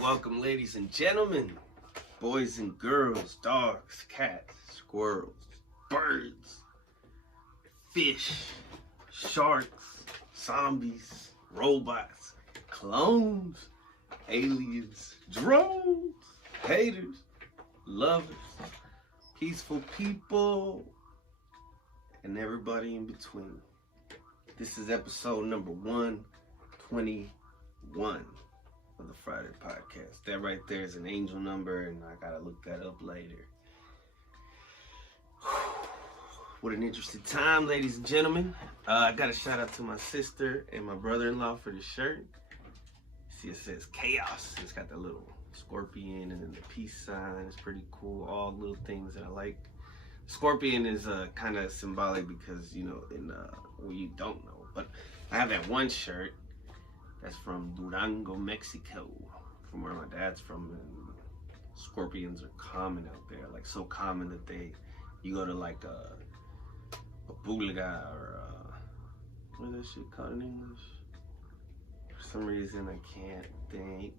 Welcome, ladies and gentlemen, boys and girls, dogs, cats, squirrels, birds, fish, sharks, zombies, robots, clones, aliens, drones, haters, lovers, peaceful people, and everybody in between. This is episode number 121 of the Friday podcast. That right there is an angel number, and I gotta look that up later. What an interesting time, ladies and gentlemen. I got a shout out to my sister and my brother-in-law for the shirt. See, it says chaos. It's got that little scorpion and then the peace sign. It's pretty cool. All little things that I like. Scorpion is kind of symbolic because, you know, well, you don't know, but I have that one shirt that's from Durango, Mexico, from where my dad's from, and scorpions are common out there, like so common that you go to like a bulga or what is that shit called in English? For some reason I can't think,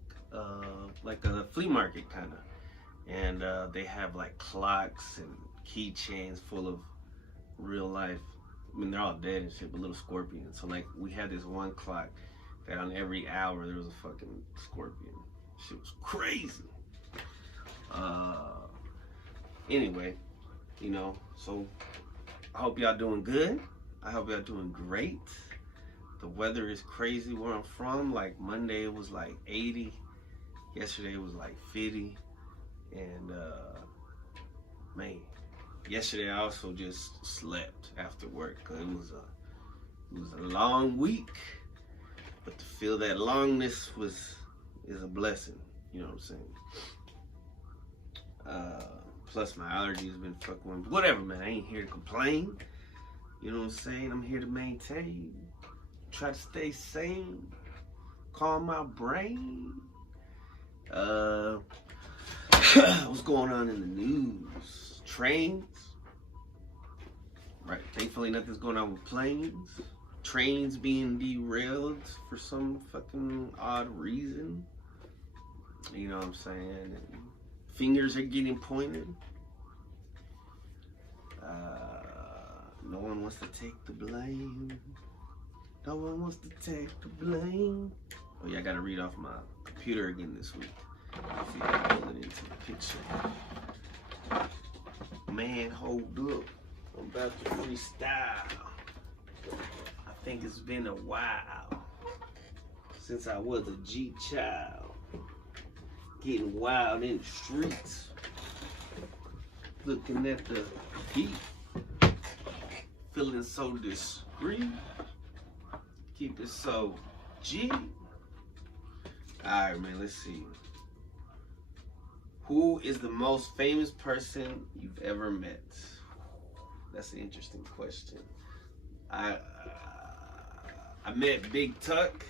like a flea market kind of, and they have like clocks and keychains full of real life, I mean they're all dead and shit, but little scorpions. So like we had this one clock that on every hour there was a fucking scorpion. Shit was crazy. Anyway, you know, so I hope y'all doing good. I hope y'all doing great. The weather is crazy where I'm from. Like Monday it was like 80. Yesterday it was like 50. And man, yesterday I also just slept after work because it was a long week. But to feel that longness is a blessing, you know what I'm saying? Plus my allergies been fucking with me. Whatever, man, I ain't here to complain. You know what I'm saying? I'm here to maintain, try to stay sane, calm my brain. What's going on in the news? Trains. Right, thankfully nothing's going on with planes. Trains being derailed for some fucking odd reason. You know what I'm saying? And fingers are getting pointed. No one wants to take the blame. No one wants to take the blame. Oh yeah, I gotta read off my computer again this week. See if I can pull it into the picture. Man, hold up. I'm about to freestyle. I think it's been a while since I was a G child, getting wild in the streets, looking at the heat, feeling so discreet, keep it so G. Alright, man, let's see. Who is the most famous person you've ever met? That's an interesting question. I met Big Tuck.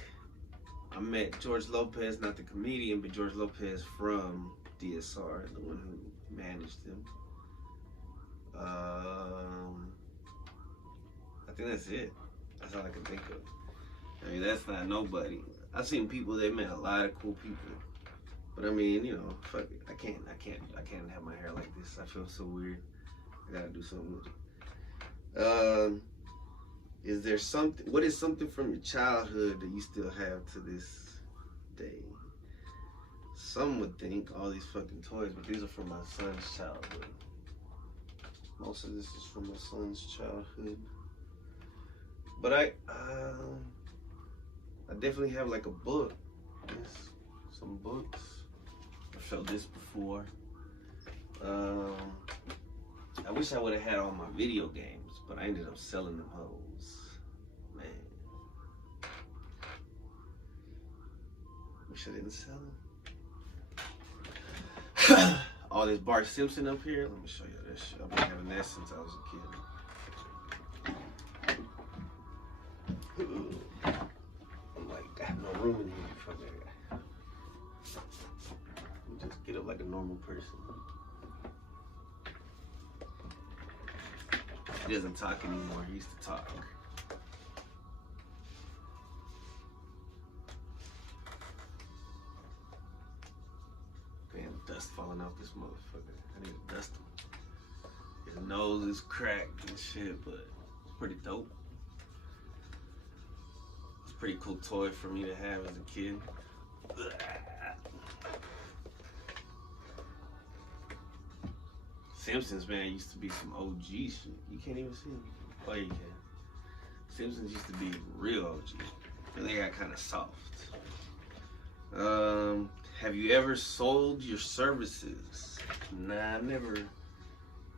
I met George Lopez, not the comedian, but George Lopez from DSR, the one who managed him. I think that's it. That's all I can think of. I mean, that's not nobody. I've seen people that met a lot of cool people, but I mean, you know, fuck it. I can't have my hair like this. I feel so weird. I gotta do something with it. Is there something, what is something from your childhood that you still have to this day? Some would think all these fucking toys, but these are from my son's childhood. Most of this is from my son's childhood. But I definitely have like a book. Yes, some books. I've showed this before. I wish I would have had all my video games, but I ended up selling them hoes. Man. Wish I didn't sell them. All this Bart Simpson up here. Let me show you this shit. I've been having that since I was a kid. I'm like, I have no room in here for that. Just get up like a normal person. He doesn't talk anymore. He used to talk. dust falling off this motherfucker. I need to dust him. His nose is cracked and shit, but it's pretty dope. It's a pretty cool toy for me to have as a kid. Simpsons, man, used to be some OG shit. You can't even see them. Oh, you can. Simpsons used to be real OG. And they got kind of soft. Have you ever sold your services? Nah, never.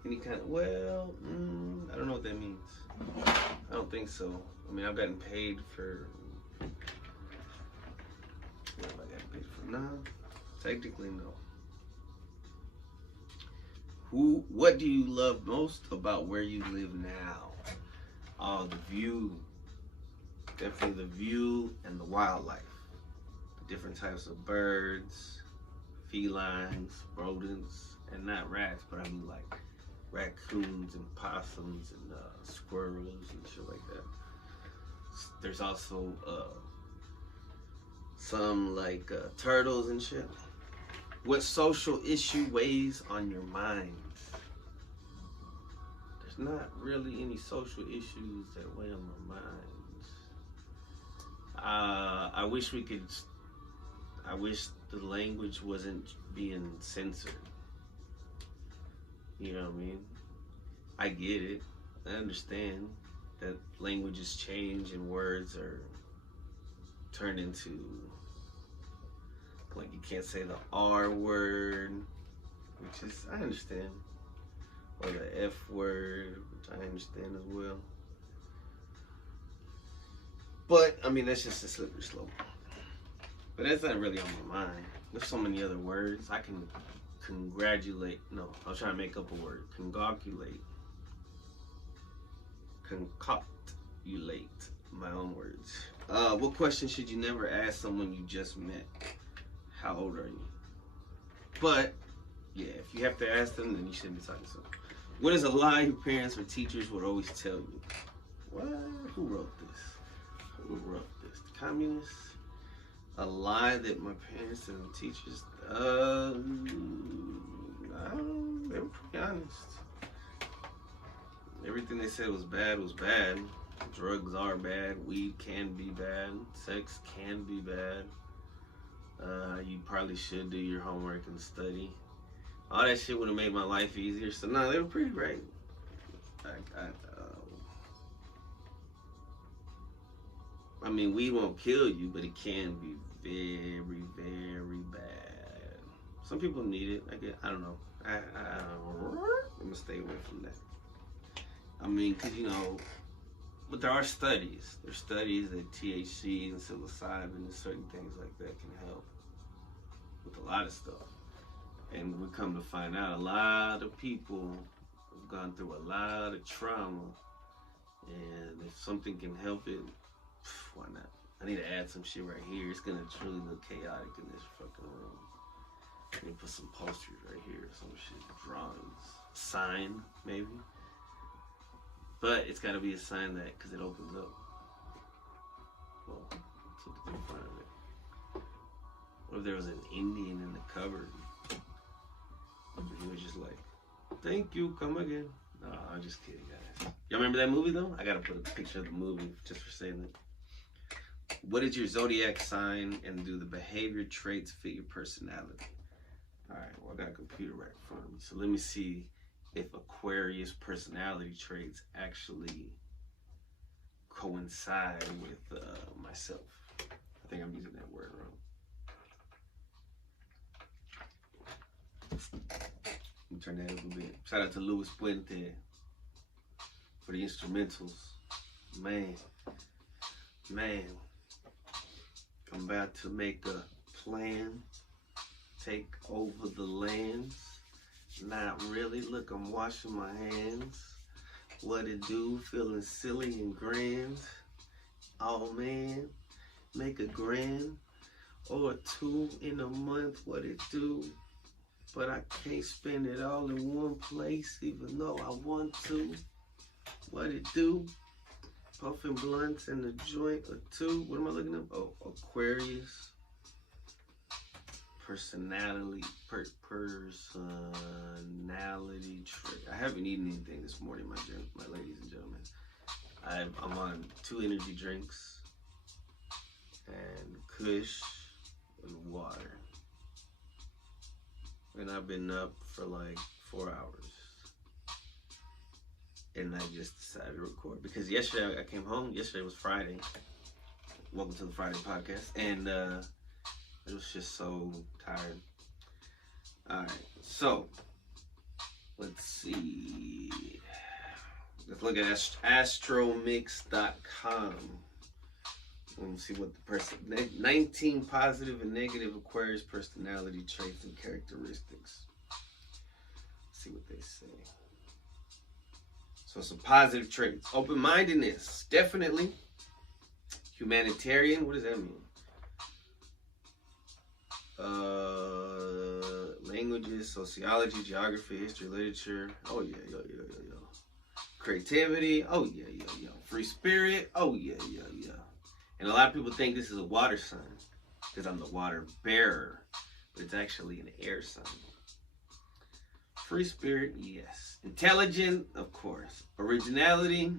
Any kind of, well, I don't know what that means. I don't think so. I mean, I've gotten paid for, what have I gotten paid for? Nah, technically no. What do you love most about where you live now? Oh, the view. Definitely the view and the wildlife. The different types of birds, felines, rodents, and not rats, but I mean like raccoons and possums and squirrels and shit like that. There's also some like turtles and shit. What social issue weighs on your mind? There's not really any social issues that weigh on my mind. I wish the language wasn't being censored. You know what I mean? I get it. I understand that languages change and words are turned into, like, you can't say the R word, which is, I understand. Or the F word, which I understand as well. But, I mean, that's just a slippery slope. But that's not really on my mind. There's so many other words. I can congratulate. No, I was trying to make up a word. Congratulate. Concoctulate. My own words. What question should you never ask someone you just met? How old are you? But, yeah, if you have to ask them, then you shouldn't be talking to them. What is a lie your parents or teachers would always tell you? What? Who wrote this? Who wrote this? The communists? A lie that my parents and teachers, they were pretty honest. Everything they said was bad was bad. Drugs are bad. Weed can be bad. Sex can be bad. You probably should do your homework and study. All that shit would have made my life easier. So no, they were pretty great. I mean, weed won't kill you, but it can be very, very bad. Some people need it. I don't know. I'm gonna stay away from that. I mean, cause you know, but there are studies. There's studies that THC and psilocybin and certain things like that can help with a lot of stuff. And we come to find out a lot of people have gone through a lot of trauma, and if something can help it, why not? I need to add some shit right here. It's gonna truly look chaotic in this fucking room. I need to put some posters right here, some shit, drawings, sign maybe. But it's gotta be a sign that, cause it opens up. Well, that's what the front of it. What if there was an Indian in the cupboard? He was just like, "Thank you, come again." No, I'm just kidding, guys. Y'all remember that movie though? I gotta put a picture of the movie just for saying that. What is your zodiac sign, and do the behavior traits fit your personality? All right, well, I got a computer right in front of me, so let me see if Aquarius personality traits actually coincide with myself. I think I'm using that word wrong. Let me turn that up a bit. Shout out to Luis Puente for the instrumentals. Man. I'm about to make a plan, take over the lands. Not really, look, I'm washing my hands. What it do, feeling silly and grand. Oh man, make a grand or two in a month, what it do. But I can't spend it all in one place, even though I want to. What it do? Puffing blunts in a joint or two. What am I looking up? Oh, Aquarius. personality trait. I haven't eaten anything this morning, my ladies and gentlemen. I'm on 2 energy drinks and Kush and water. And I've been up for like 4 hours. And I just decided to record because yesterday I came home. Yesterday was Friday. Welcome to the Friday podcast. And I was just so tired. Alright, so let's see. Let's look at astromix.com. Let's see what the 19 positive and negative Aquarius personality traits and characteristics. Let's see what they say. So some positive traits. Open-mindedness, definitely. Humanitarian, what does that mean? Languages, sociology, geography, history, literature. Oh yeah, yo. Creativity. Oh yeah. Free spirit. Oh yeah. And a lot of people think this is a water sign because I'm the water bearer, but it's actually an air sign. Free spirit, yes. Intelligent, of course. Originality.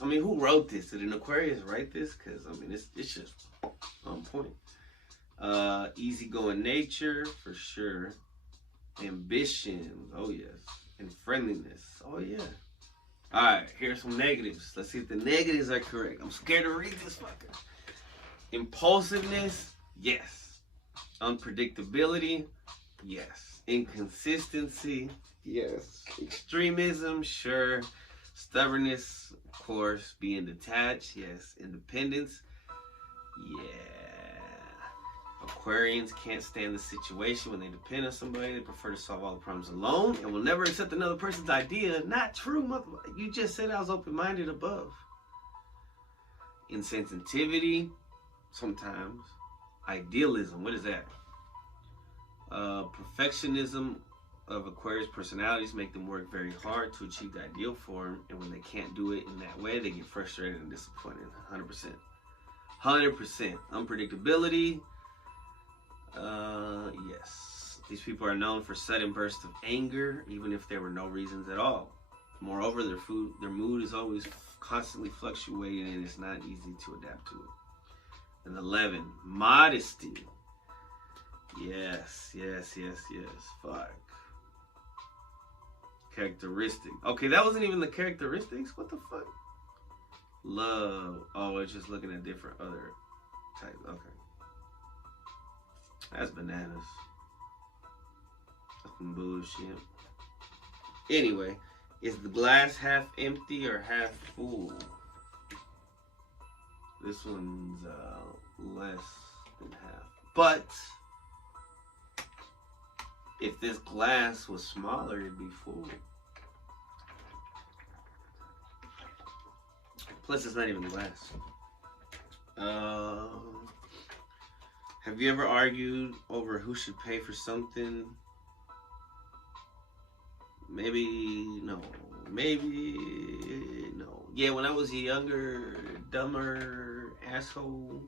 I mean, who wrote this? Did an Aquarius write this? Because I mean, it's just on point. Easygoing nature, for sure. Ambition, oh yes. And friendliness, oh yeah. Alright, here's some negatives. Let's see if the negatives are correct. I'm scared to read this fucker. Impulsiveness, yes. Unpredictability, yes. Inconsistency, yes. Extremism, sure. Stubbornness, of course. Being detached, yes. Independence, yeah. Aquarians can't stand the situation when they depend on somebody. They prefer to solve all the problems alone and will never accept another person's idea. Not true, motherfucker. You just said I was open-minded above. Insensitivity, sometimes. Idealism, what is that? Perfectionism of Aquarius personalities make them work very hard to achieve the ideal form, and when they can't do it in that way, they get frustrated and disappointed. 100%. 100%. Unpredictability. Yes. These people are known for sudden bursts of anger, even if there were no reasons at all. Moreover, their mood is always constantly fluctuating, and it's not easy to adapt to it. And 11, modesty. Yes. Fuck. Characteristic. Okay, that wasn't even the characteristics. What the fuck? Love. Oh, it's just looking at different other types. Okay. That's bananas. That's some bullshit. Anyway, is the glass half empty or half full? This one's less than half. But if this glass was smaller, it'd be full. Plus, it's not even glass. Have you ever argued over who should pay for something? Maybe no. Yeah, when I was a younger, dumber asshole,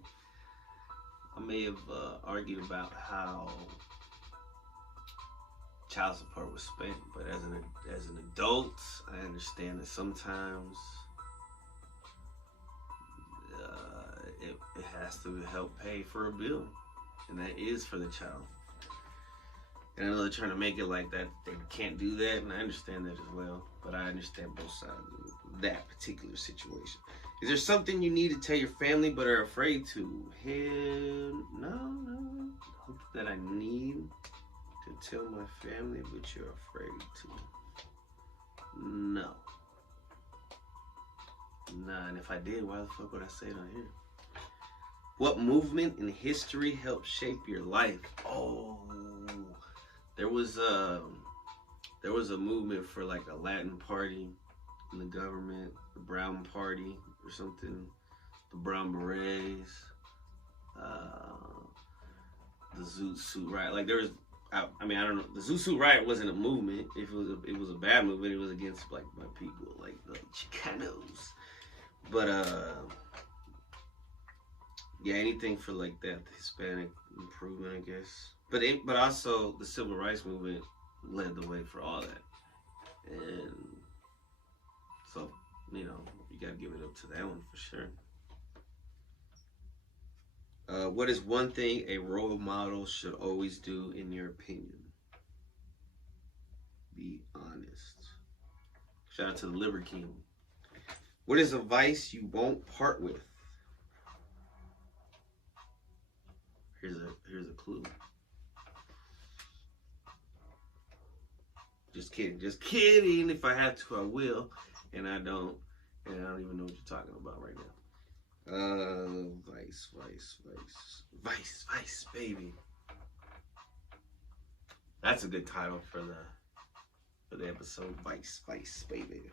I may have argued about how child support was spent. But as an adult, I understand that sometimes it has to help pay for a bill. And that is for the child. And I know they're trying to make it like that they can't do that, and I understand that as well. But I understand both sides of that particular situation. Is there something you need to tell your family but are afraid to? Hell, no. That I need to tell my family but you're afraid to. No. Nah, and if I did, why the fuck would I say it on here? What movement in history helped shape your life? Oh, there was a movement for like a Latin party in the government, the Brown Party or something, the Brown Berets, the Zoot Suit Riot. Like there was, I don't know. The Zoot Suit Riot wasn't a movement. If it was a bad movement. It was against like my people, like the Chicanos. But yeah, anything for like that, the Hispanic improvement, I guess. But also the civil rights movement led the way for all that, and so you know you got to give it up to that one for sure. What is one thing a role model should always do, in your opinion? Be honest. Shout out to the Liver King. What is a vice you won't part with? Here's a clue. Just kidding. Just kidding. If I have to, I will. And I don't. And I don't even know what you're talking about right now. Vice, baby. That's a good title for the episode. Vice, baby.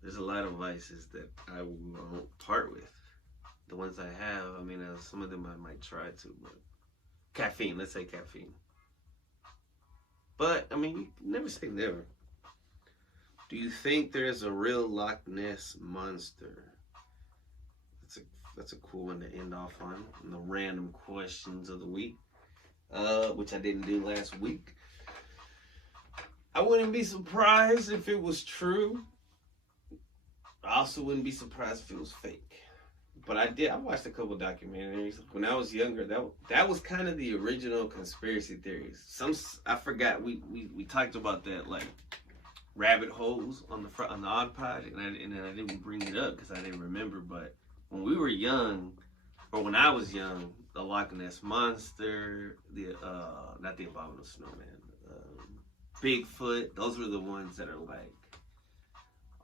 There's a lot of vices that I won't part with. The ones I have, I mean, some of them I might try to, but caffeine. Let's say caffeine. But I mean, you never say never. Do you think there's a real Loch Ness monster? That's a cool one to end off on the random questions of the week, which I didn't do last week. I wouldn't be surprised if it was true. I also wouldn't be surprised if it was fake. But I watched a couple documentaries when I was younger. That was kind of the original conspiracy theories. I forgot we talked about that, like rabbit holes on the Odd Pod, and I didn't bring it up because I didn't remember. But when we were young, or when I was young, the Loch Ness monster, not the abominable snowman, Bigfoot, those were the ones that are like,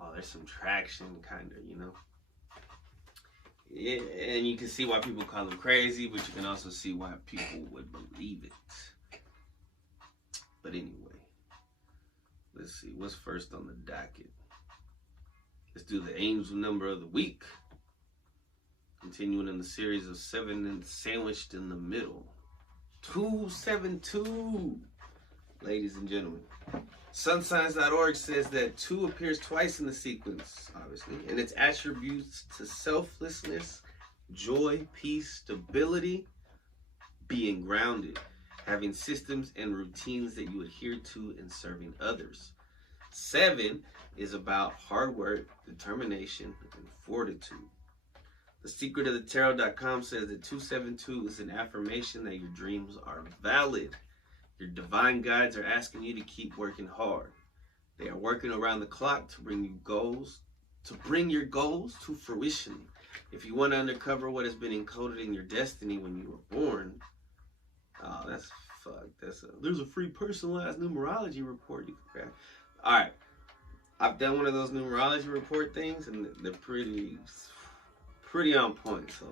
oh, there's some traction, kind of, you know. Yeah, and you can see why people call them crazy, but you can also see why people would believe it. But anyway, let's see what's first on the docket. Let's do the angel number of the week. Continuing in the series of 7 and sandwiched in the middle. 272, ladies and gentlemen. Sunsigns.org says that 2 appears twice in the sequence, obviously, and its attributes to selflessness, joy, peace, stability, being grounded, having systems and routines that you adhere to, and serving others. 7 is about hard work, determination, and fortitude. The Secret of the Tarot.com says that 272 is an affirmation that your dreams are valid. Your divine guides are asking you to keep working hard. They are working around the clock to bring your goals to fruition. If you want to uncover what has been encoded in your destiny when you were born, oh, that's fucked. There's a free personalized numerology report you can grab. All right, I've done one of those numerology report things, and they're pretty on point. So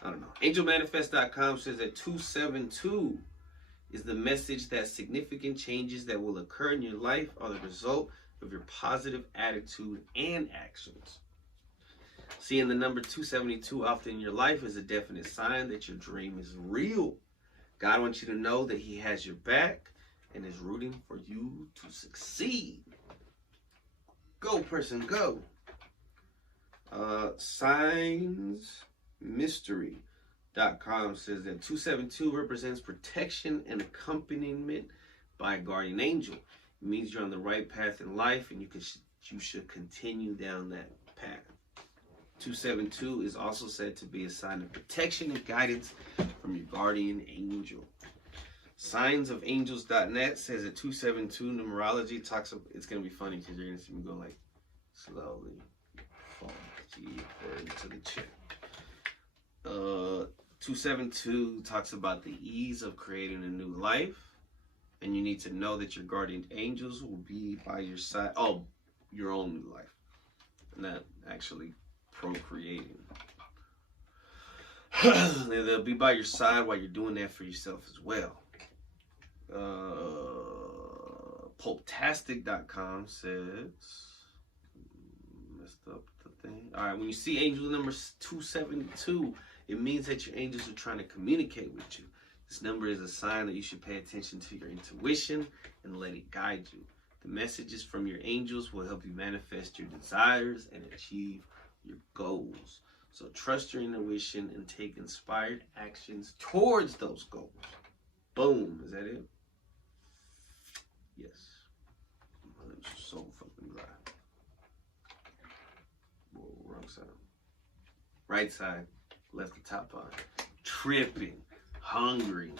I don't know. AngelManifest.com says that 272 is the message that significant changes that will occur in your life are the result of your positive attitude and actions. Seeing the number 272 often in your life is a definite sign that your dream is real. God wants you to know that He has your back and is rooting for you to succeed. Go, person, go. Signs Mystery.com says that 272 represents protection and accompaniment by a guardian angel. It means you're on the right path in life, and you should continue down that path. 272 is also said to be a sign of protection and guidance from your guardian angel. Signsofangels.net says that 272 numerology talks about, it's going to be funny because you're going to see me go like slowly fall deeper into the chair. 272 talks about the ease of creating a new life, and you need to know that your guardian angels will be by your side. Oh, your own new life, not actually procreating. They'll be by your side while you're doing that for yourself as well. Poptastic.com says, messed up the thing. All right, when you see angel number 272, it means that your angels are trying to communicate with you. This number is a sign that you should pay attention to your intuition and let it guide you. The messages from your angels will help you manifest your desires and achieve your goals. So trust your intuition and take inspired actions towards those goals. Boom. Is that it? Yes. My lips are so fucking dry. Whoa, wrong side. Right side. Left the top on. Tripping. Hungry.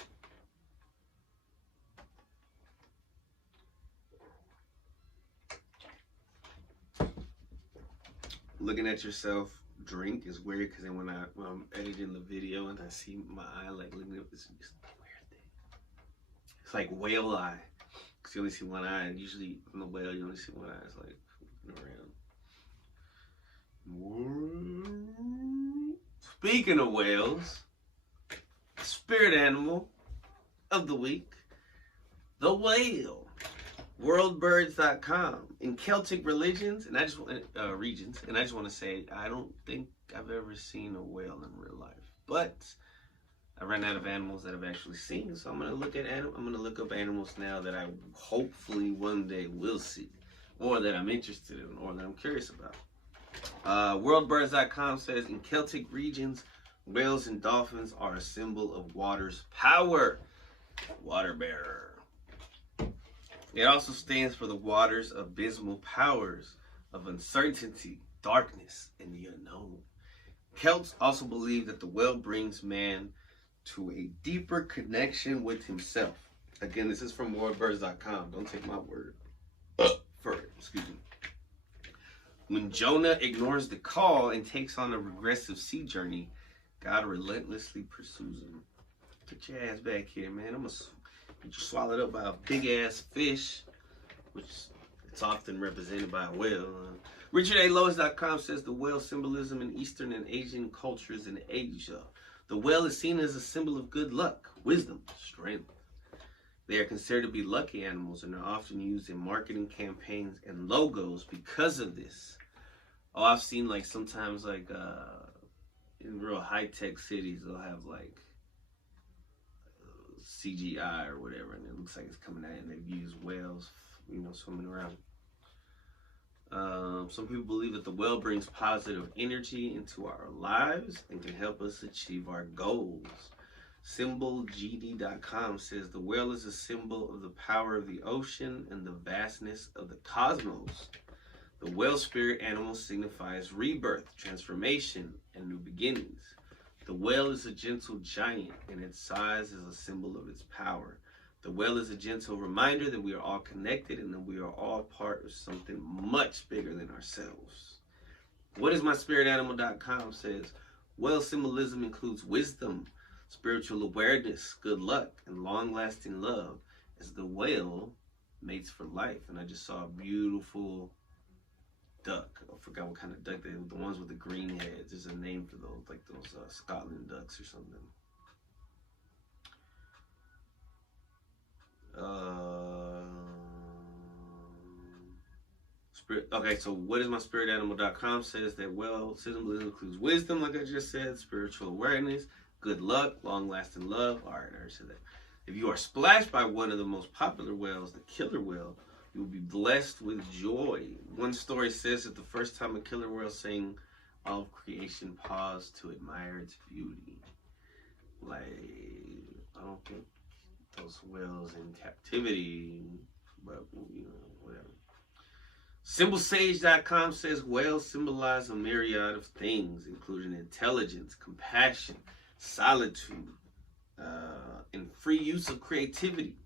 Looking at yourself drink is weird because then when I'm editing the video and I see my eye like looking up, it's just a weird thing. It's like whale eye, because you only see one eye, and usually from the whale you only see one eye. It's like looking around. Speaking of whales, spirit animal of the week, the whale. Worldbirds.com. In Celtic religions, and I just want regions, and I just want to say I don't think I've ever seen a whale in real life, but I ran out of animals that I've actually seen, so I'm gonna look up animals now that I hopefully one day will see, or that I'm interested in, or that I'm curious about. Worldbirds.com says in Celtic regions, whales and dolphins are a symbol of water's power. Water bearer. It also stands for the water's abysmal powers of uncertainty, darkness, and the unknown. Celts also believe that the whale brings man to a deeper connection with himself. Again, this is from worldbirds.com. Don't take my word for it. Excuse me. When Jonah ignores the call and takes on a regressive sea journey, God relentlessly pursues him. Get your ass back here, man. I'm gonna get you swallowed up by a big-ass fish, which it's often represented by a whale. RichardALois.com says the whale symbolism in Eastern and Asian cultures in Asia. The whale is seen as a symbol of good luck, wisdom, strength. They are considered to be lucky animals and are often used in marketing campaigns and logos because of this. Oh, I've seen like sometimes like in real high-tech cities, they'll have like CGI or whatever, and it looks like it's coming out, and they've used whales, swimming around. Some people believe that the whale brings positive energy into our lives and can help us achieve our goals. SymbolGD.com says the whale is a symbol of the power of the ocean and the vastness of the cosmos. The whale spirit animal signifies rebirth, transformation, and new beginnings. The whale is a gentle giant, and its size is a symbol of its power. The whale is a gentle reminder that we are all connected and that we are all part of something much bigger than ourselves. WhatisMySpiritAnimal.com says, whale symbolism includes wisdom, spiritual awareness, good luck, and long-lasting love, as the whale mates for life. And I just saw a beautiful duck. I forgot what kind of duck they were. The ones with the green heads. There's a name for those, like those Scotland ducks or something. Okay, so WhatisMySpiritAnimal.com says that whale symbolism includes wisdom, like I just said, spiritual awareness, good luck, long-lasting love. All right, I already said that. If you are splashed by one of the most popular whales, the killer whale, you will be blessed with joy. One story says that the first time a killer whale sang, all of creation paused to admire its beauty. Like, I don't think those whales in captivity, but whatever. SymbolSage.com says whales symbolize a myriad of things, including intelligence, compassion, solitude, and free use of creativity.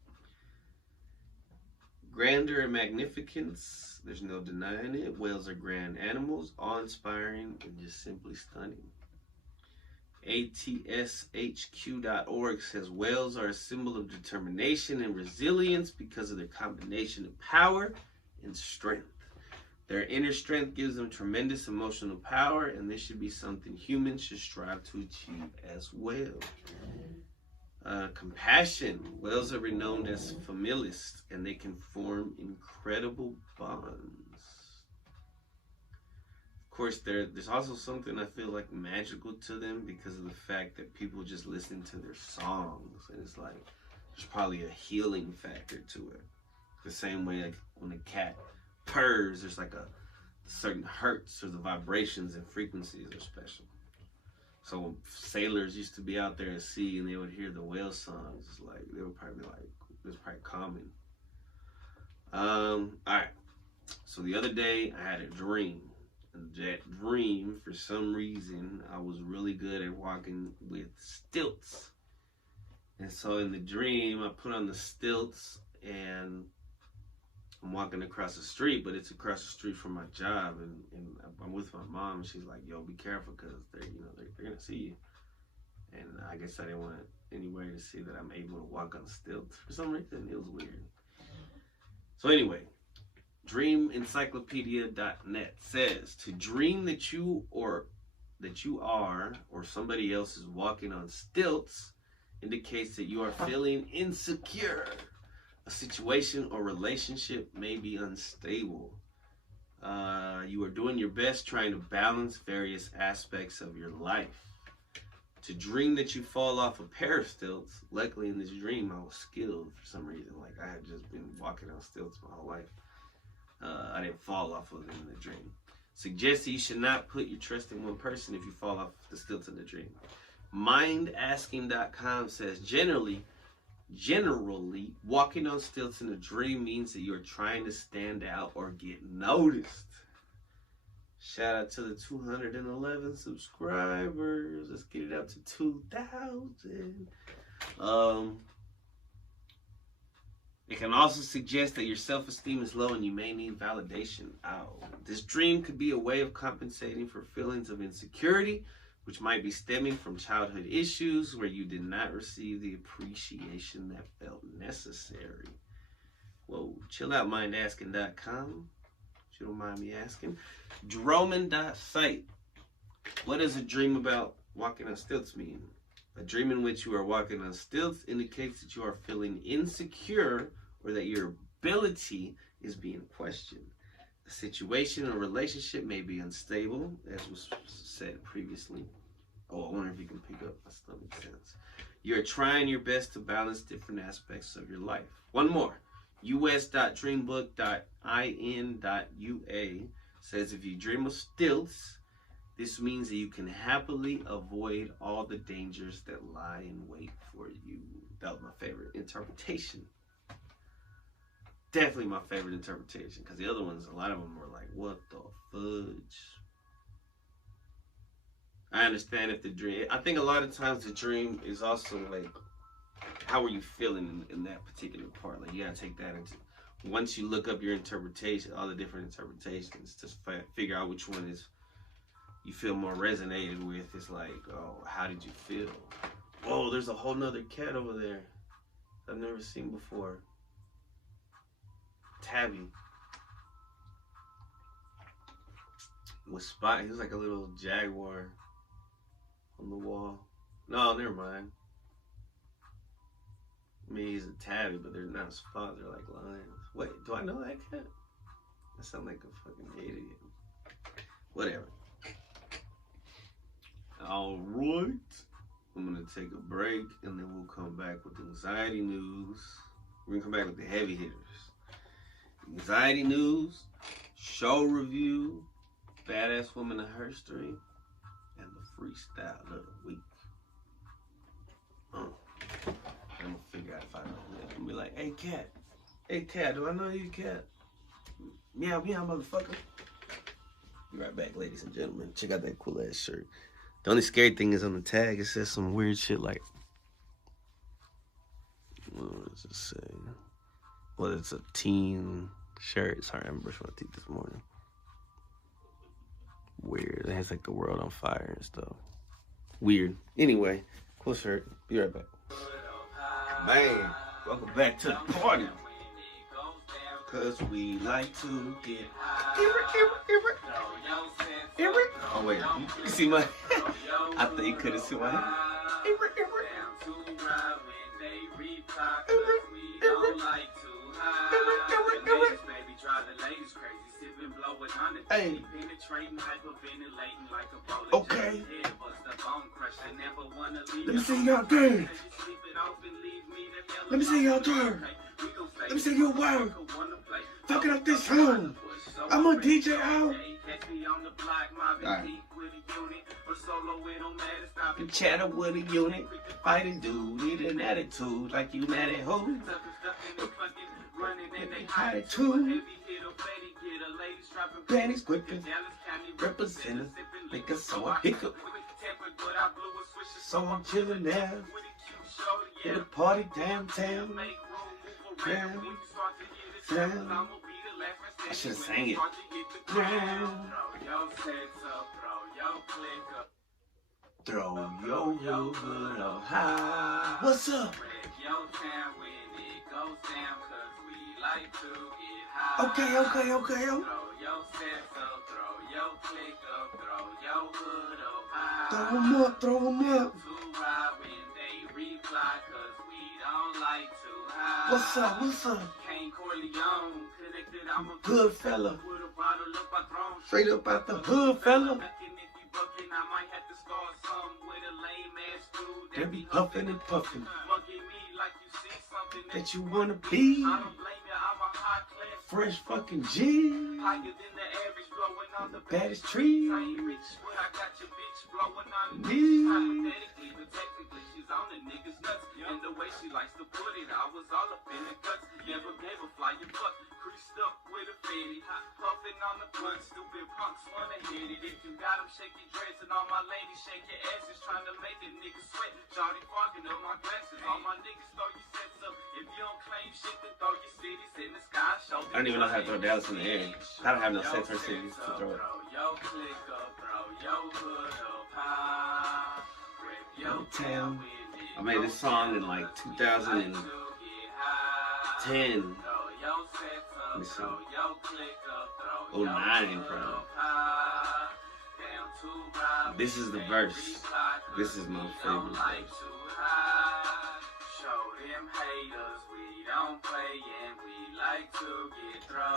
Grandeur and magnificence, there's no denying it. Whales are grand animals, awe-inspiring, and just simply stunning. ATSHQ.org says whales are a symbol of determination and resilience because of their combination of power and strength. Their inner strength gives them tremendous emotional power, and this should be something humans should strive to achieve as well. Compassion. Whales are renowned as familists, and they can form incredible bonds. Of course, there's also something I feel like magical to them because of the fact that people just listen to their songs, and it's like there's probably a healing factor to it. The same way like when a cat purrs, there's like a certain hertz or the vibrations and frequencies are special. So sailors used to be out there at sea and they would hear the whale songs. It's like they would probably be like, it was probably common. All right. So the other day I had a dream. And that dream, for some reason, I was really good at walking with stilts. And so in the dream, I put on the stilts and I'm walking across the street, but it's across the street from my job, and I'm with my mom, and she's like, "Yo, be careful, cause they're gonna see you." And I guess I didn't want anybody to see that I'm able to walk on stilts for some reason. It was weird. So anyway, dreamencyclopedia.net says to dream that you are or somebody else is walking on stilts indicates that you are feeling insecure. A situation or relationship may be unstable. You are doing your best trying to balance various aspects of your life. To dream that you fall off a pair of stilts, luckily in this dream I was skilled for some reason. Like I had just been walking on stilts my whole life. I didn't fall off of them in the dream. Suggests that you should not put your trust in one person if you fall off the stilts in the dream. Mindasking.com says generally, walking on stilts in a dream means that you're trying to stand out or get noticed. Shout out to the 211 subscribers. Let's get it up to 2,000. It can also suggest that your self-esteem is low and you may need validation. This dream could be a way of compensating for feelings of insecurity, which might be stemming from childhood issues where you did not receive the appreciation that felt necessary. Whoa, chill out, mindasking.com. If you don't mind me asking. Droman.site. What does a dream about walking on stilts mean? A dream in which you are walking on stilts indicates that you are feeling insecure or that your ability is being questioned. A situation or relationship may be unstable, as was said previously. Oh, I wonder if you can pick up my stomach sense. You're trying your best to balance different aspects of your life. One more. us.dreambook.in.ua says if you dream of stilts, this means that you can happily avoid all the dangers that lie in wait for you. That was my favorite interpretation. Definitely my favorite interpretation, because the other ones, a lot of them were like, what the fudge? I understand if the dream, I think a lot of times the dream is also like, how are you feeling in that particular part? Like you gotta take that into, once you look up your interpretation, all the different interpretations, to figure out which one is you feel more resonated with. It's like, oh, how did you feel? Oh, there's a whole nother cat over there I've never seen before. Tabby. With Spot, he was like a little jaguar on the wall. No, never mind. I mean, he's a tabby, but they're not a spot. They're like lions. Wait, do I know that cat? I sound like a fucking idiot. Whatever. All right. I'm going to take a break, and then we'll come back with anxiety news. We're going to come back with the heavy hitters. Anxiety news, show review, badass woman of history, and the freestyle of the week. I'm gonna figure out if I know that. I'm gonna be like, hey cat, do I know you, cat? Meow, meow, motherfucker. Be right back, ladies and gentlemen. Check out that cool ass shirt. The only scary thing is on the tag, it says some weird shit like, what does it say? Well, it's a teen shirt. Sorry, I'm brushing my teeth this morning. Weird. It has like the world on fire and stuff. Weird. Anyway, cool shirt. Be right back. Man, welcome back to the party. Cause we like to get Oh wait, you see my I thought you couldn't see my head. Hey. Okay. Let me see y'all dance. Let me see y'all turn. Let me see you work. Fucking up this home. I'm a DJ out. Alright. You chatter with a unit, fight a dude, need an attitude like you mad at who? Attitude. Panties gripping, representing, make us so a hiccup. So I'm chilling now. Hit a party downtown. Down. I should have sang it. Throw your hood up high. What's up? Okay. Throw 'em up. What's up? Good fella. Straight up out the hood, fella. They be huffing and puffing. That you wanna be. Fresh fucking G. The baddest tree. And the way she likes to put it, I was all up in the guts. Never gave a flying buck. Creased up with a fitty. Puffing on the blunt. Stupid punks wanna hit it. If you got them, shake your dreads. And all my ladies, shake your asses. Trying to make a nigga sweat. Johnny fogging up my glasses. All my niggas throw your sets up. If you don't claim shit, then throw your cities in the sky. Show I don't even know how to throw Dallas in the air. I don't have no sets or cities to throw it. Yo, click up, throw your hood up high. Rip your town. I made this song in like 2010. Let me see. 09, bro. This is the verse. This is my favorite verse.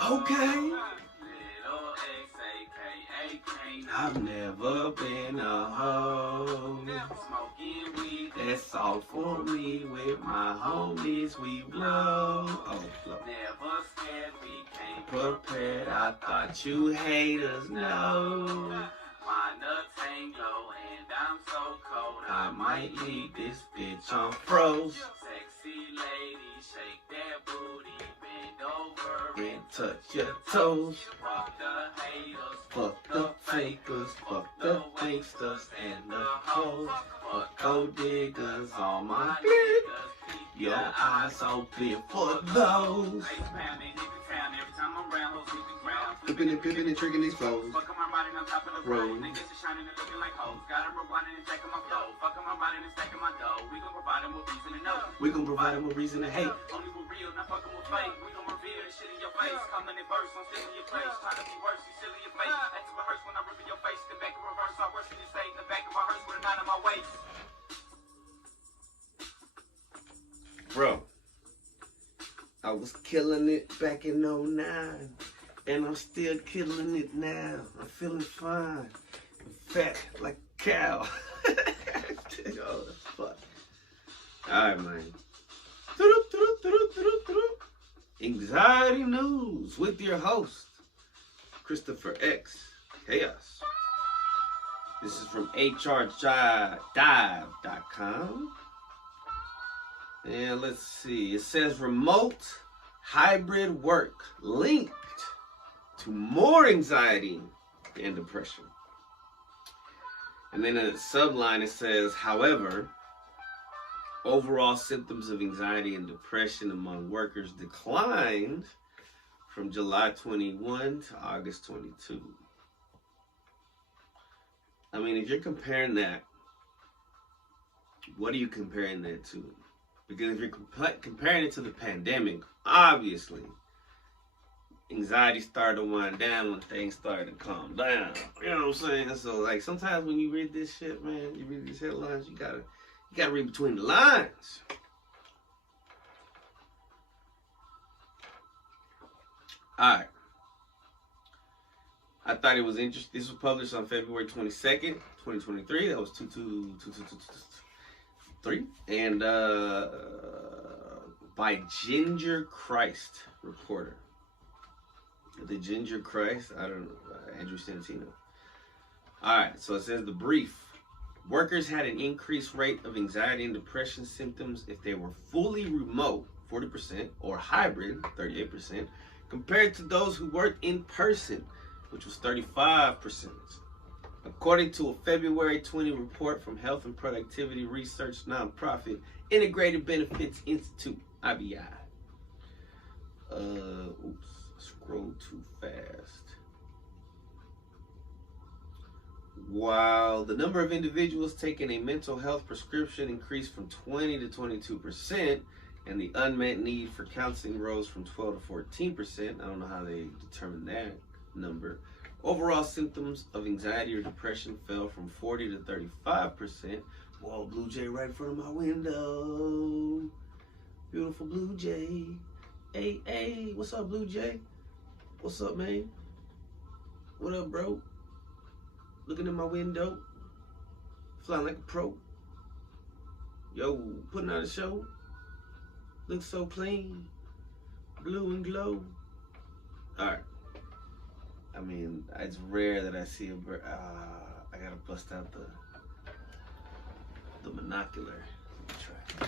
Okay. I've never been a hoe. That's all for me. With my homies we blow. Oh, flow. Never scared, we came prepared. I thought you haters know. Mine a tango and I'm so cold. I might leave this bitch on froze. Sexy lady, shake that booty. Bend over and touch your toes. Fuck the haters, fuck the fakers, fuck the gangsters and the hoes. Fuck gold diggers, all my niggas. Your eyes open for those. Flipping and pipping and tricking these flows. Roll. We gon' provide them a reason to hate. Only for real, not fucking with fake. We gon' reveal this shit in your face. Coming in verse, I'm still in your place. Trying to be worse, you still in your face. Act to rehearse when I rip in your face. The back in reverse, I worse than you say. In the back of my hearse with a knot in my waist. Bro, I was killing it back in 09. And I'm still killing it now. I'm feeling fine. I'm fat like a cow. Oh, fuck. Alright, man. Anxiety News with your host, Christopher X Chaos. This is from HRDive.com. And let's see. It says remote hybrid work linked to more anxiety and depression. And then in the subline it says, however, overall symptoms of anxiety and depression among workers declined from July 21 to August 22. I mean, if you're comparing that, what are you comparing that to? Because if you're comparing it to the pandemic, obviously, anxiety started to wind down when things started to calm down. You know what I'm saying? So, like, sometimes when you read this shit, man, you read these headlines, you gotta read between the lines. All right. I thought it was interesting. This was published on February 22nd, 2023. That was 2/2/3. And by Ginger Christ reporter. The Ginger Christ, I don't know, Andrew Santino. All right, so it says the brief. Workers had an increased rate of anxiety and depression symptoms if they were fully remote, 40%, or hybrid, 38%, compared to those who worked in person, which was 35%. According to a February 20 report from health and productivity research nonprofit Integrated Benefits Institute, IBI. Scroll too fast. While the number of individuals taking a mental health prescription increased from 20 to 22%, and the unmet need for counseling rose from 12 to 14%, I don't know how they determined that number, overall symptoms of anxiety or depression fell from 40 to 35%. Whoa, Blue Jay right in front of my window. Beautiful Blue Jay. Hey, what's up, Blue Jay? What's up, man? What up, bro? Looking in my window. Flying like a pro. Yo, putting on a show. Looks so clean. Blue and glow. Alright. I mean, it's rare that I see a bird. I gotta bust out the monocular. Let me try.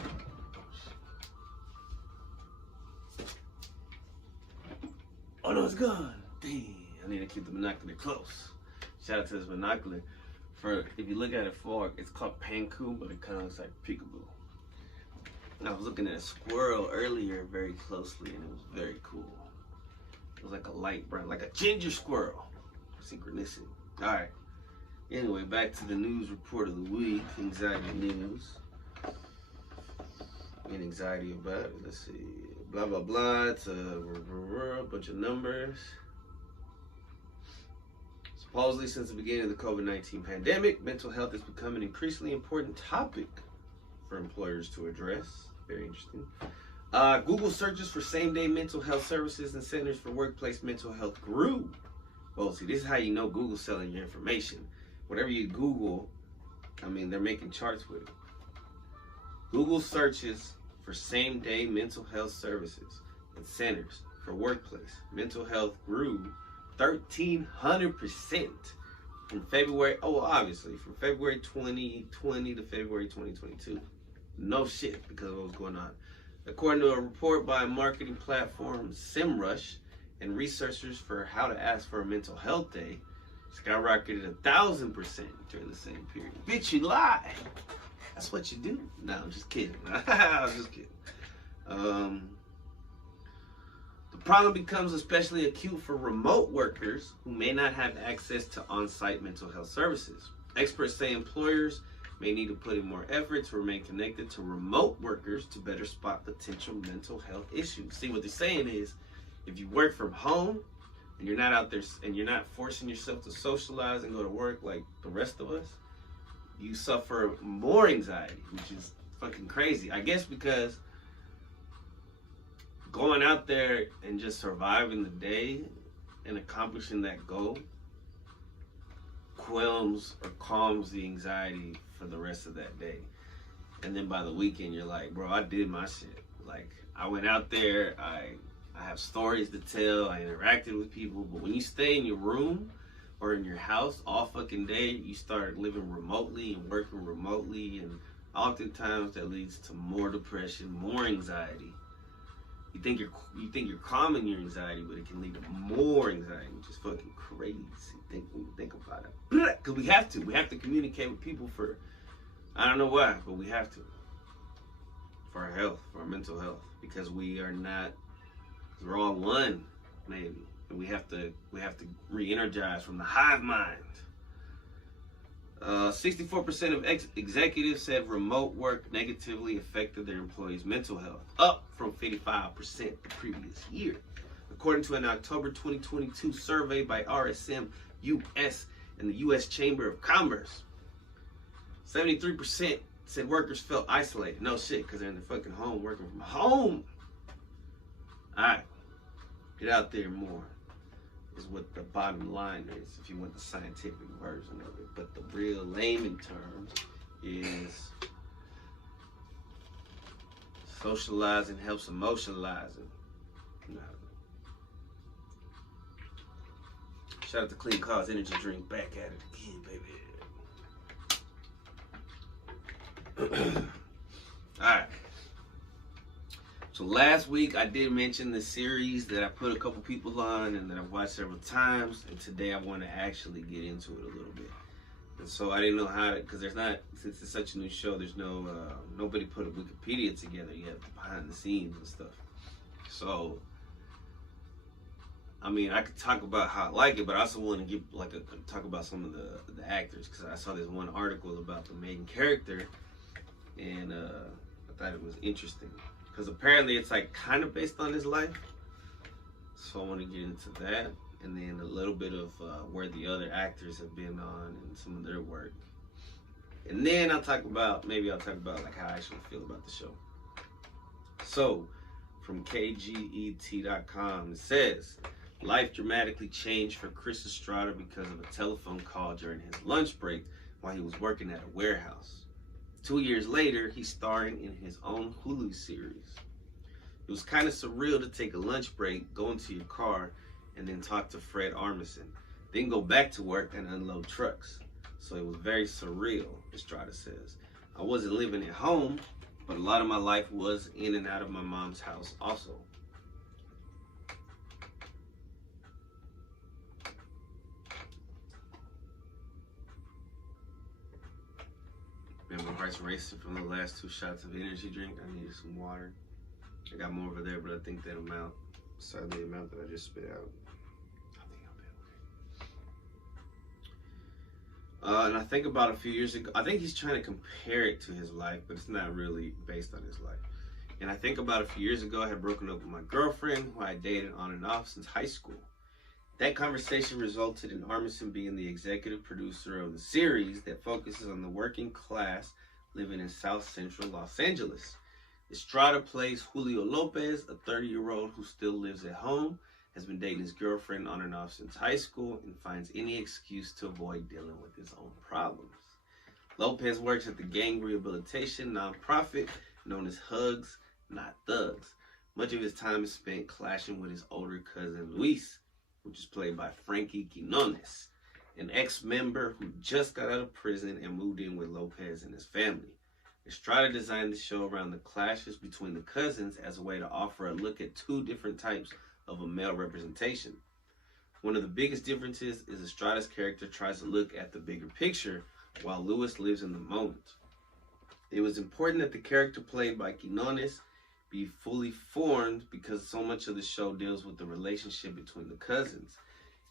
Oh no, it's gone. Dang, I need to keep the binocular close. Shout out to this binocular. If you look at it far, it's called Panku, but it kind of looks like peekaboo. And I was looking at a squirrel earlier very closely, and it was very cool. It was like a light brown, like a ginger squirrel. Synchronicity. All right. Anyway, back to the news report of the week. Anxiety news. And anxiety about it. Let's see. Blah, blah, blah. It's a bunch of numbers. Supposedly, since the beginning of the COVID-19 pandemic, mental health has become an increasingly important topic for employers to address. Very interesting. Google searches for same-day mental health services and centers for workplace mental health grew. Well, see, this is how you know Google's selling your information. Whatever you Google, I mean, they're making charts with it. Google searches for same-day mental health services and centers for workplace mental health grew 1,300% from February, from February 2020 to February 2022. No shit, because of what was going on. According to a report by marketing platform SEMrush, and researchers for how to ask for a mental health day skyrocketed 1,000% during the same period. Bitch, you lie. That's what you do. No, I'm just kidding. I'm just kidding. The problem becomes especially acute for remote workers who may not have access to on-site mental health services. Experts say employers may need to put in more effort to remain connected to remote workers to better spot potential mental health issues. See, what they're saying is, if you work from home and you're not out there and you're not forcing yourself to socialize and go to work like the rest of us, you suffer more anxiety, which is fucking crazy. I guess because going out there and just surviving the day and accomplishing that goal calms the anxiety for the rest of that day. And then by the weekend, you're like, bro, I did my shit. Like, I went out there, I have stories to tell, I interacted with people. But when you stay in your room or in your house all fucking day, you start living remotely and working remotely, and oftentimes that leads to more depression, more anxiety. You think you're calming your anxiety, but it can lead to more anxiety, which is fucking crazy. When you think about it, because we have to communicate with people for, I don't know why, but we have to, for our health, for our mental health, because we're all one, maybe, and we have to re-energize from the hive mind. 64% of executives said remote work negatively affected their employees' mental health, up from 55% the previous year. According to an October 2022 survey by RSM US and the US Chamber of Commerce, 73% said workers felt isolated. No shit, because they're in the fucking home, working from home. Alright, get out there more is what the bottom line is, if you want the scientific version of it. But the real layman terms is socializing helps emotionalizing. No. Shout out to Clean Cause Energy Drink, back at it again, baby. Alright. So last week I did mention the series that I put a couple people on and that I've watched several times, and today I want to actually get into it a little bit. And so I didn't know how to, because there's not, since it's such a new show, there's no, nobody put a Wikipedia together yet behind the scenes and stuff. So, I mean, I could talk about how I like it, but I also want to give talk about some of the actors, because I saw this one article about the main character, and I thought it was interesting, because apparently it's like kind of based on his life. So I want to get into that, and then a little bit of where the other actors have been on and some of their work, and then I'll talk about like how I actually feel about the show. So, from KGET.com, it says, life dramatically changed for Chris Estrada because of a telephone call during his lunch break while he was working at a warehouse. 2 years later, he's starring in his own Hulu series. It was kind of surreal to take a lunch break, go into your car, and then talk to Fred Armisen, then go back to work and unload trucks. So it was very surreal, Estrada says. I wasn't living at home, but a lot of my life was in and out of my mom's house also. Man, my heart's racing from the last 2 shots of energy drink. I needed some water. I got more over there, but I think that amount, besides the amount that I just spit out, I think I'll be okay. And I think about a few years ago, I think he's trying to compare it to his life, but it's not really based on his life. And I think about a few years ago, I had broken up with my girlfriend, who I dated on and off since high school. That conversation resulted in Armisen being the executive producer of the series that focuses on the working class living in South Central Los Angeles. Estrada plays Julio Lopez, a 30-year-old who still lives at home, has been dating his girlfriend on and off since high school, and finds any excuse to avoid dealing with his own problems. Lopez works at the gang rehabilitation nonprofit known as Hugs, Not Thugs. Much of his time is spent clashing with his older cousin Luis, which is played by Frankie Quinones, an ex-member who just got out of prison and moved in with Lopez and his family. Estrada designed the show around the clashes between the cousins as a way to offer a look at 2 different types of a male representation. One of the biggest differences is Estrada's character tries to look at the bigger picture, while Luis lives in the moment. It was important that the character played by Quinones be fully formed because so much of the show deals with the relationship between the cousins.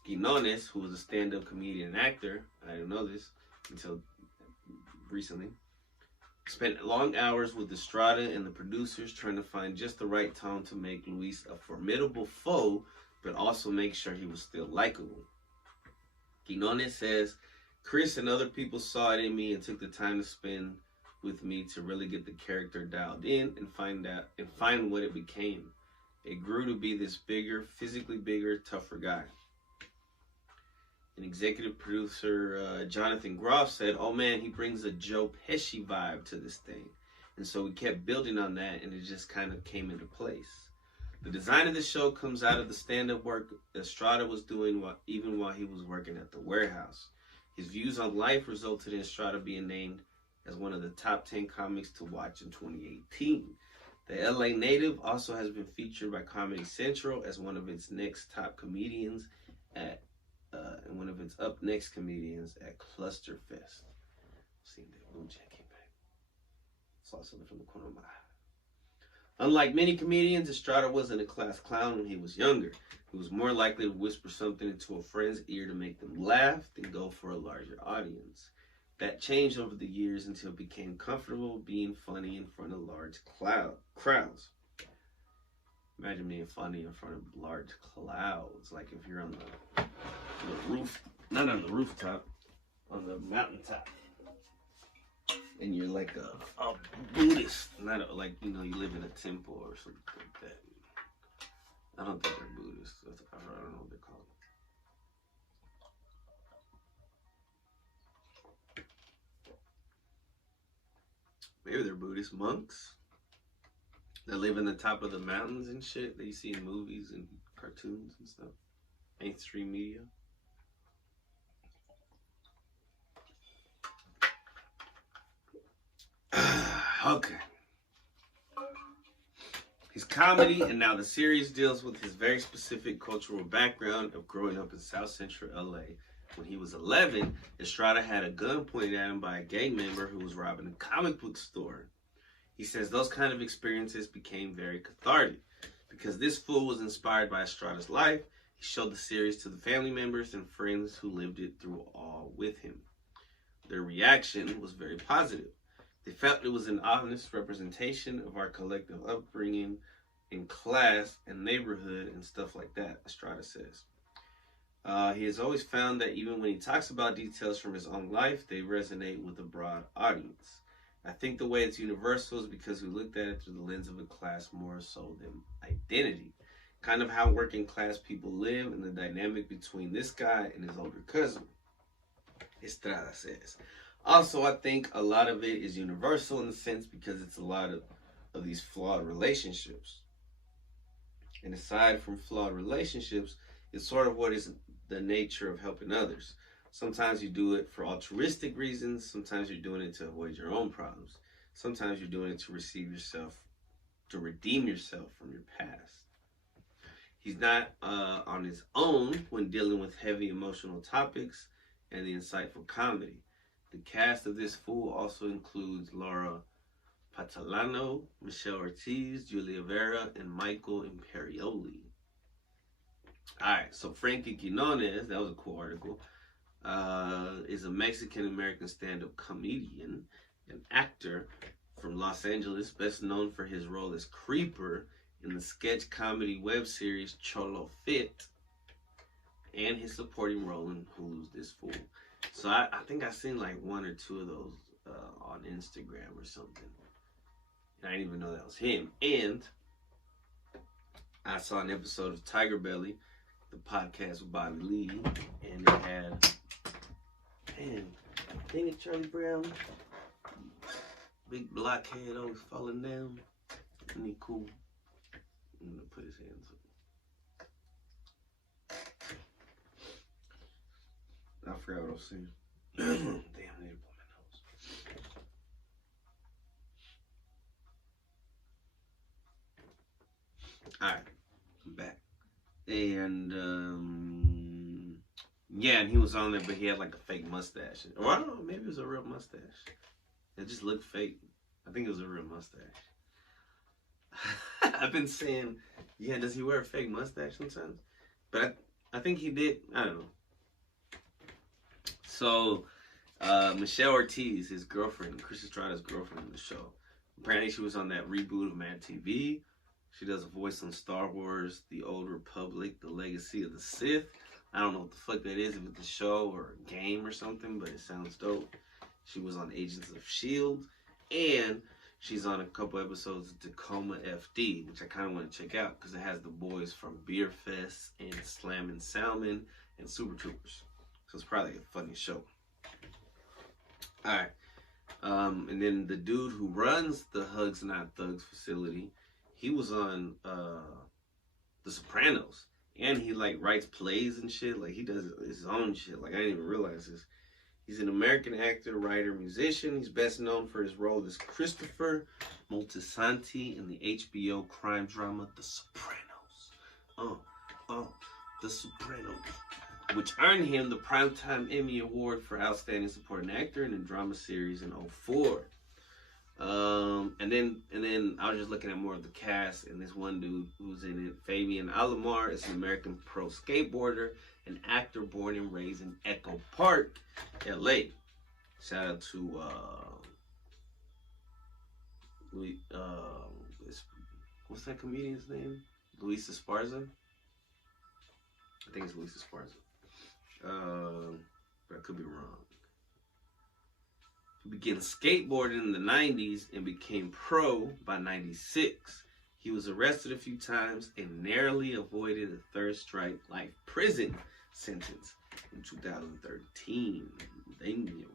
Quinones, who was a stand-up comedian and actor, I didn't know this until recently, spent long hours with Estrada and the producers trying to find just the right tone to make Luis a formidable foe, but also make sure he was still likable. Quinones says, Chris and other people saw it in me and took the time to spend with me to really get the character dialed in and find what it became. It grew to be this bigger, physically bigger, tougher guy. An executive producer, Jonathan Groff, said, oh man, he brings a Joe Pesci vibe to this thing. And so we kept building on that, and it just kind of came into place. The design of the show comes out of the stand-up work Estrada was doing even while he was working at the warehouse. His views on life resulted in Estrada being named as one of the top 10 comics to watch in 2018. The LA native also has been featured by Comedy Central as one of its next top comedians and one of its up next comedians at Cluster Fest. Seeing that Boom Jack came back. Saw something from the corner of my eye. Unlike many comedians, Estrada wasn't a class clown when he was younger. He was more likely to whisper something into a friend's ear to make them laugh than go for a larger audience. That changed over the years until it became comfortable being funny in front of large crowds. Imagine being funny in front of large clouds, like if you're on the roof, not on the rooftop, on the mountaintop, and you're like a Buddhist, not like, you know, you live in a temple or something like that. I don't think they're Buddhists. I don't know what they're called. Maybe they're Buddhist monks that live in the top of the mountains and shit that you see in movies and cartoons and stuff. Mainstream media. Okay. His comedy and now the series deals with his very specific cultural background of growing up in South Central LA. When he was 11, Estrada had a gun pointed at him by a gang member who was robbing a comic book store. He says those kind of experiences became very cathartic. Because this fool was inspired by Estrada's life, he showed the series to the family members and friends who lived it through all with him. Their reaction was very positive. They felt it was an honest representation of our collective upbringing in class and neighborhood and stuff like that, Estrada says. He has always found that even when he talks about details from his own life, they resonate with a broad audience. I think the way it's universal is because we looked at it through the lens of a class more so than identity. Kind of how working class people live and the dynamic between this guy and his older cousin, Estrada says. Also, I think a lot of it is universal in the sense because it's a lot of these flawed relationships. And aside from flawed relationships, it's sort of what is the nature of helping others. Sometimes you do it for altruistic reasons. Sometimes you're doing it to avoid your own problems. Sometimes you're doing it to redeem yourself from your past. He's not on his own when dealing with heavy emotional topics and the insightful comedy. The cast of this fool also includes Laura Patalano, Michelle Ortiz, Julia Vera, and Michael Imperioli. Alright, so Frankie Quinones, that was a cool article, is a Mexican-American stand-up comedian and actor from Los Angeles, best known for his role as Creeper in the sketch comedy web series Cholo Fit, and his supporting role in Hulu's This Fool. So I think I seen like one or two of those on Instagram or something. And I didn't even know that was him. And I saw an episode of Tiger Belly, the podcast with Bobby Lee, and it had, man, dang it, Charlie Brown, big blockhead always falling down. Isn't he cool? I'm gonna put his hands up. I forgot what I was saying. Damn, I need to blow my nose. Alright, I'm back. And, yeah, and he was on there, but he had like a fake mustache. Or I don't know, maybe it was a real mustache. It just looked fake. I think it was a real mustache. I've been saying, yeah, does he wear a fake mustache sometimes? But I think he did. I don't know. So, Michelle Ortiz, his girlfriend, Chris Estrada's girlfriend in the show. Apparently she was on that reboot of Mad TV. She does a voice on Star Wars, The Old Republic, The Legacy of the Sith. I don't know what the fuck that is, if it's a show or a game or something, but it sounds dope. She was on Agents of S.H.I.E.L.D. And she's on a couple episodes of Tacoma FD, which I kind of want to check out because it has the boys from Beer Fest and Slammin' Salmon and Super Troopers. So it's probably a funny show. Alright. And then the dude who runs the Hugs Not Thugs facility, he was on The Sopranos. And he like writes plays and shit. Like he does his own shit. Like I didn't even realize this. He's an American actor, writer, musician. He's best known for his role as Christopher Moltisanti in the HBO crime drama The Sopranos. The Sopranos, which earned him the Primetime Emmy Award for Outstanding Supporting Actor in a Drama Series in 2004. And then I was just looking at more of the cast, and this one dude who's in it, Fabian Alomar, is an American pro skateboarder, an actor born and raised in Echo Park, LA. Shout out to what's that comedian's name? Luis Esparza? I think it's Luis Esparza. But I could be wrong. He began skateboarding in the 90s and became pro by 96. He was arrested a few times and narrowly avoided a third strike life prison sentence in 2013. Damn.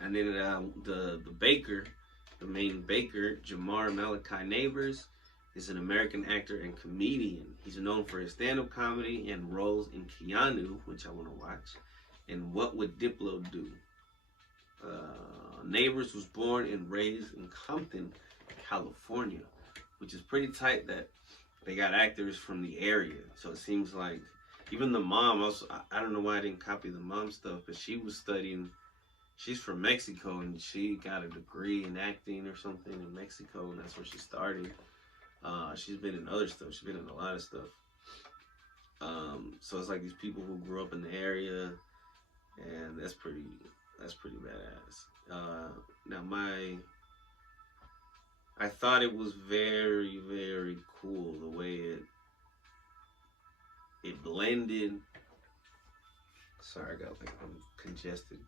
And then the baker, the main baker, Jamar Malachi Neighbors, is an American actor and comedian. He's known for his stand-up comedy and roles in Keanu, which I want to watch, and What Would Diplo Do? Neighbors was born and raised in Compton, California, which is pretty tight that they got actors from the area. So it seems like even the mom, also, I don't know why I didn't copy the mom stuff, but she was studying, she's from Mexico and she got a degree in acting or something in Mexico, and that's where she started. She's been in other stuff, she's been in a lot of stuff. So it's like these people who grew up in the area, and that's pretty badass. Now I thought it was very, very cool the way it blended. Sorry, I'm congested.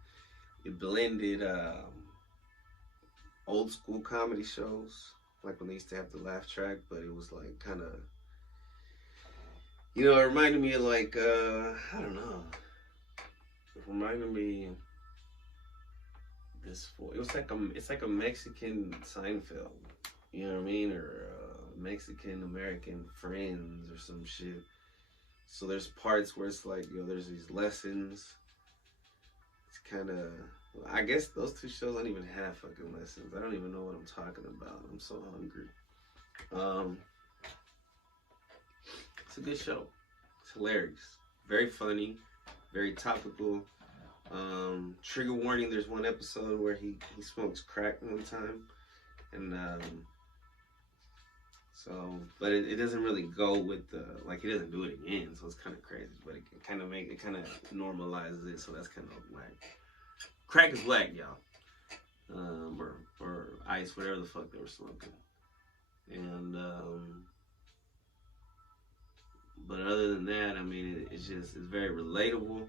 It blended old school comedy shows, like when they used to have the laugh track, but it was like kind of, it reminded me of like I don't know. It reminded me it's like a Mexican Seinfeld, you know what I mean, or Mexican American Friends or some shit. So there's parts where it's like, there's these lessons. It's kind of, I guess those two shows don't even have fucking lessons. I don't even know what I'm talking about. I'm so hungry. It's a good show. It's hilarious, very funny, very topical. Trigger warning, there's one episode where he smokes crack one time, and but it doesn't really go with he doesn't do it again, so it's kind of crazy, but it kind of normalizes it, so that's kind of whack. Crack is whack, y'all. Or ice, whatever the fuck they were smoking. And but other than that, I mean, it's very relatable.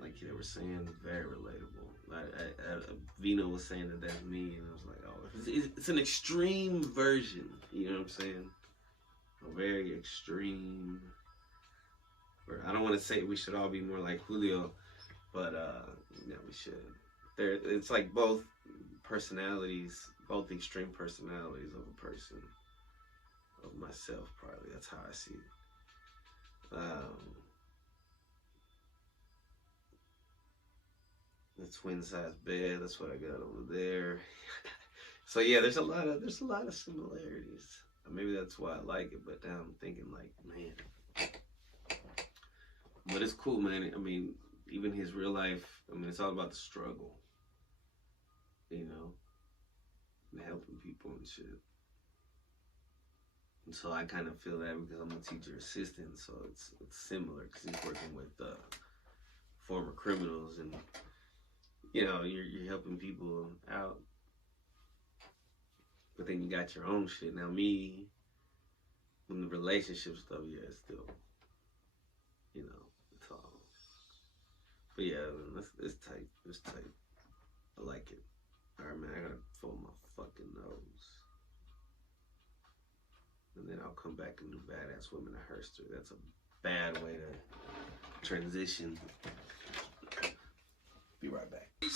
Like they were saying, very relatable. Vino was saying that that's me, and I was like, oh, it's an extreme version. You know what I'm saying? A very extreme. Or I don't want to say we should all be more like Julio, but we should. It's like both personalities, both extreme personalities of a person, of myself. Probably that's how I see it. The twin size bed, that's what I got over there. So yeah, there's a lot of similarities. Maybe that's why I like it, but now I'm thinking like, man. But it's cool, man. I mean, even his real life, it's all about the struggle. And helping people and shit. And so I kind of feel that because I'm a teacher assistant, so it's similar because he's working with former criminals, and you're helping people out, but then you got your own shit. Now me, when the relationship stuff, it's still, it's all. But yeah, it's tight. It's tight. I like it. All right, man. I gotta fold my fucking nose, and then I'll come back and do Badass Women of Herster. That's a bad way to transition. Be right back. I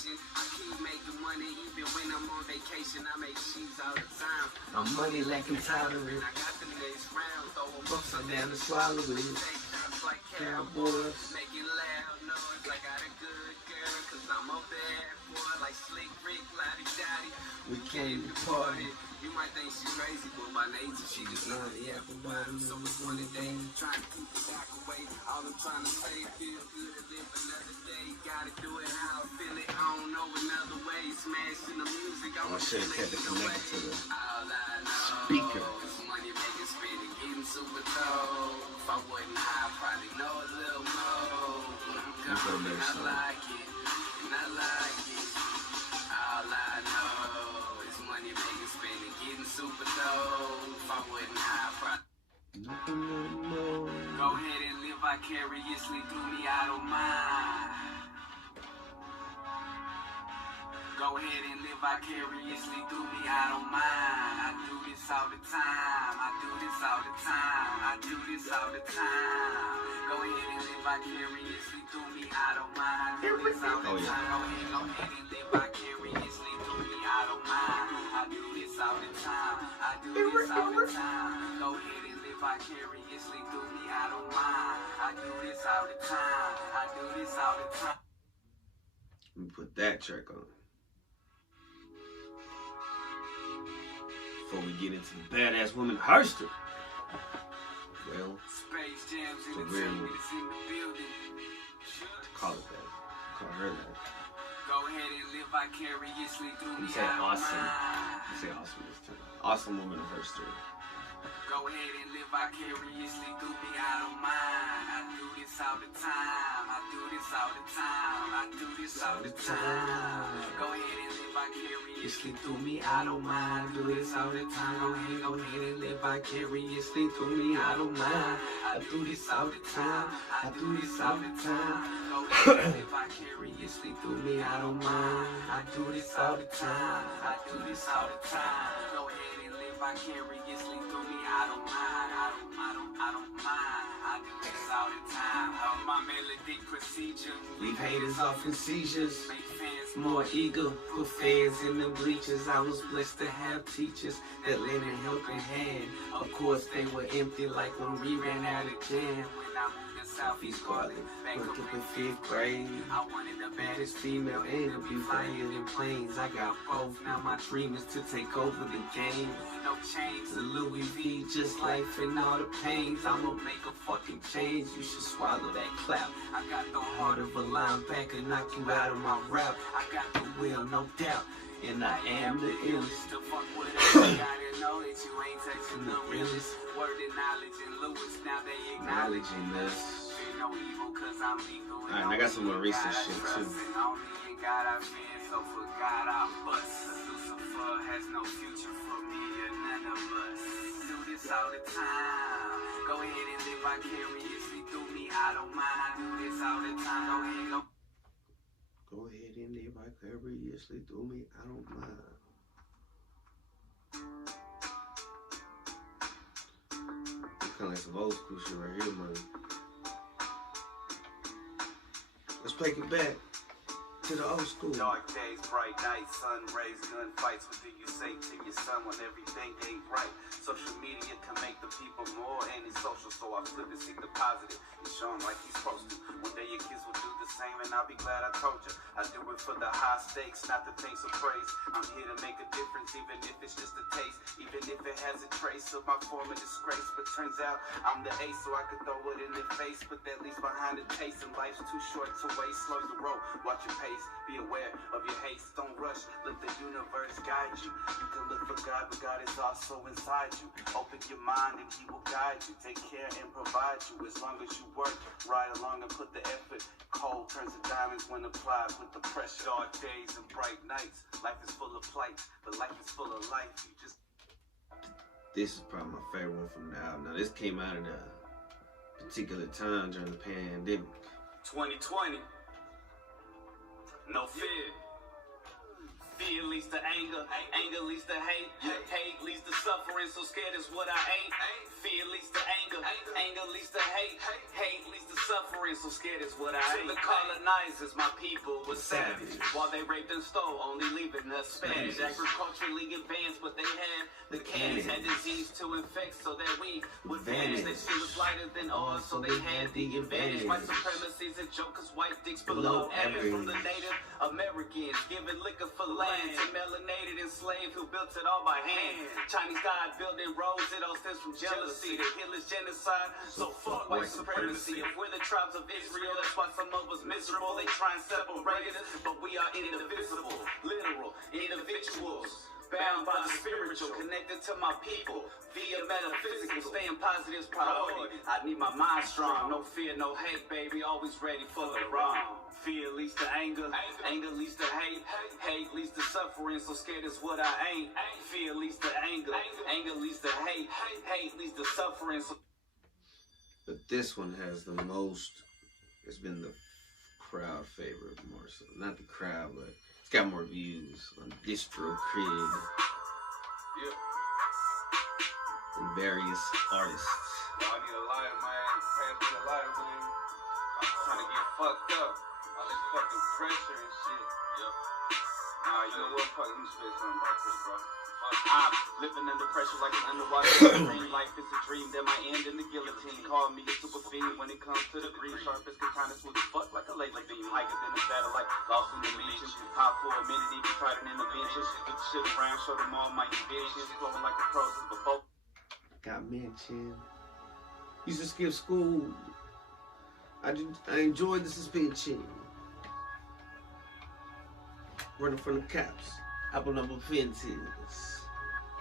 keep making money even when I'm on vacation. I make sheets all the time. I'm money lacking tolerant. I got the next round, throwing books on down to swallow it. Like cowboys, making loud noise like I got a good girl, cause I'm a bad boy like Slick Rick, Lottie Dottie. We came to party. You might think she's crazy, but by nature she just love the apple bottom. So it's one day trying to keep the back away. All I'm trying to say, feel good to live another day. Gotta do it how I feel it. I don't know another way. Smashing the music, I want to have to connect to the speaker. Money making, spinning, getting super dope. If I wasn't high, I'd probably know a little more. I like it, and I like it. All I know is money making, spinning, getting super dope. If I wasn't high, I'd probably go ahead and live vicariously through me, I don't mind. Go ahead and live vicariously through me, I don't mind. I do this all the time. I do this all the time. I do this all the time. Go ahead and live vicariously through me, I don't mind. Do this all the time. Go ahead and live vicariously through me, I don't mind. I do this all the time. I do this all the time. Go ahead and live vicariously through me, I don't mind. I do this all the time. I do this all the time. Let me put that track on. Before we get into the badass woman Herster. Well, it's a weird one. Call it that. Call her that. Go ahead and live vicariously through me. You say awesome. You say awesome this time. Awesome woman of Herster. Go ahead and live vicariously through me, I don't mind. I do this all the time. I do this all the time. I do this all the time. Go ahead and live vicariously through me, I don't mind. I do this all the time. Go ahead and live vicariously through me, I don't mind. I do this all the time. I do this all the time. Go ahead and live vicariously through me, I don't mind. I do this all the time. I do this all the time. Go ahead and live vicariously through me, I don't mind. I don't mind. I do this all the time. My melodic procedure. Leave haters off in seizures. Make fans More eager, put fans in the bleachers. I was blessed to have teachers that lent a helping hand. Of course, they were empty like when we ran out of jam. when I moved to Southeast Garland. Back Worked up up in 5th grade. I wanted the Baddest female and to be flyer than planes. I got both. Now my dream is to take over the game. no chains. The Louis V, just life and all the pains. I'ma make a fucking change. You should swallow that clap. I got the Heart of a linebacker, knock you out of my rap. I got The will, no doubt. And I am the illest. to fuck with it. You gotta know that you ain't touching the realest. Word and knowledge and Lewis. Now they acknowledge Acknowledging this. no evil cause I'm legal. Alright, and I got some more recent shit too. Only in God I fear, so for God I bust. Lucifer has no future for me or none of us. Do this all the time. Go ahead and live vicariously through me. I don't mind. I do this all the time. Go ahead, go. Go ahead and live vicariously through me. I don't mind. Kind of like some old school shit right here, man. Let's take it back to the old school. Dark days, bright nights, sun rays, gunfights. What do you say to your son when everything ain't right? Social media can make the people more antisocial, so I flip and see the positive and show him like he's supposed to. One day your kids will do the same, and I'll be glad I told you. I do it for the high stakes, not the things of praise. I'm here to make a difference, even if it's just a taste, even if it has a trace of my former disgrace. But turns out I'm the ace, so I could throw it in their face, but that leaves behind a taste, and life's too short to waste. Slow the road, watch your pace, be aware of your haste. Don't rush, let the universe guide you. You can look for God, but God is also inside you. Open your mind and He will guide you. Take care and provide you as long as you work right along and put the effort. Cold turns to diamonds when applied with the pressure. Dark days and bright nights. Life is full of plights, but life is full of life. You just. This is probably my favorite one from the album. Now, this came out at a particular time during the pandemic. 2020. No fear. Fear leads to anger, anger leads to hate, hate leads to suffering, so scared is what I ain't. Fear leads to anger, anger leads to hate, hate leads to suffering, so scared is what I ain't. To the colonizers, my people were savage, while they raped and stole, only leaving us Spanish. Agriculturally advanced, but they had the cannons, had disease to infect, so that we would vanish. Their shit was lighter than ours, so they had the advantage. White supremacy's a joke, cause white dicks below average. From the Native Americans, giving liquor for land. To melanated enslaved who built it all by hand. Chinese God building roads, it all stems from jealousy. The hill is genocide, so fuck white supremacy. If we're the tribes of Israel, that's why some of us miserable. They try and separate us, but we are indivisible, literal individuals. Bound by the spiritual, connected to my people via metaphysical. Staying positive is priority. I need my mind strong. No fear, no hate, baby. Always ready for the wrong. Fear leads to anger, anger leads to hate, hate leads to suffering, so scared is what I ain't. Fear leads to anger, anger leads to hate, hate leads to suffering. So But this one has the most, it's been the crowd favorite more so. Not the crowd, but it's got more views on DistroKid and various artists. I need a lighter, man. Pass me a lighter, man. I'm trying to get fucked up. All this fucking pressure and shit. Nah, you know what? Fuck, let me spit something about this, bro. I'm living under pressure like an underwater. Life it's a dream that might end in the guillotine. Call me a super fiend when it comes to the green. Sharp as katana, smooth as fuck like a laser beam. Higher than a satellite, lost in the dimension. Hot for a minute, even tighter than the benches. Get the shit around, show them all my inventions. Flowing like the process before. Got mentioned. Used to skip school. I enjoyed the suspension. Running from the cops. Hopping up fences.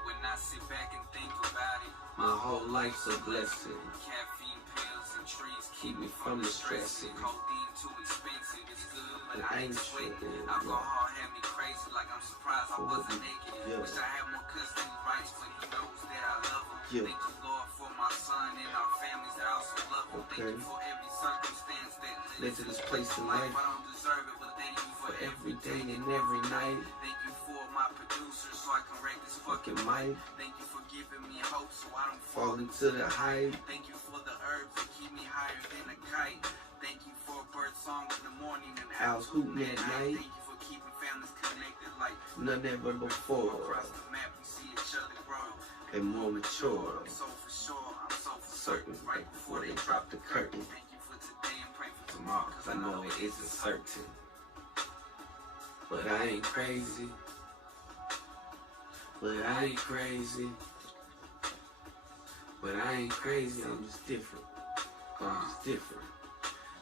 When I sit back and think about it, My whole life's a blessing. caffeine pills and trees Keep me from the stressing. Codeine too expensive, it's good, but But I ain't sweating. tripping, Alcohol had me crazy, like I'm surprised I wasn't naked. Yeah. Wish I had more custody rights, but he knows that I love him. Yeah. Thank you, Lord, for my son and our families that also love him. Okay. Thank you for every circumstance that Led to this place in life. I don't deserve it, but thank you For every day and every night. Thank you for my producer, so I can wreck this fucking Fucking mic. Thank you for giving me hope, so I don't Fall into the hype. Thank you for the herbs that keep me higher than a kite. Thank you for a bird song in the morning and Owls hooting at night. Thank you for keeping families connected like None ever before. across the map we see each other grow. And more mature. I'm so for sure, I'm so for Certain. Right before they drop the curtain. Thank you for today and pray for Tomorrow, tomorrow, cause I know it isn't certain. But I ain't crazy. But I ain't crazy. But I ain't crazy. I'm just different. I'm just different.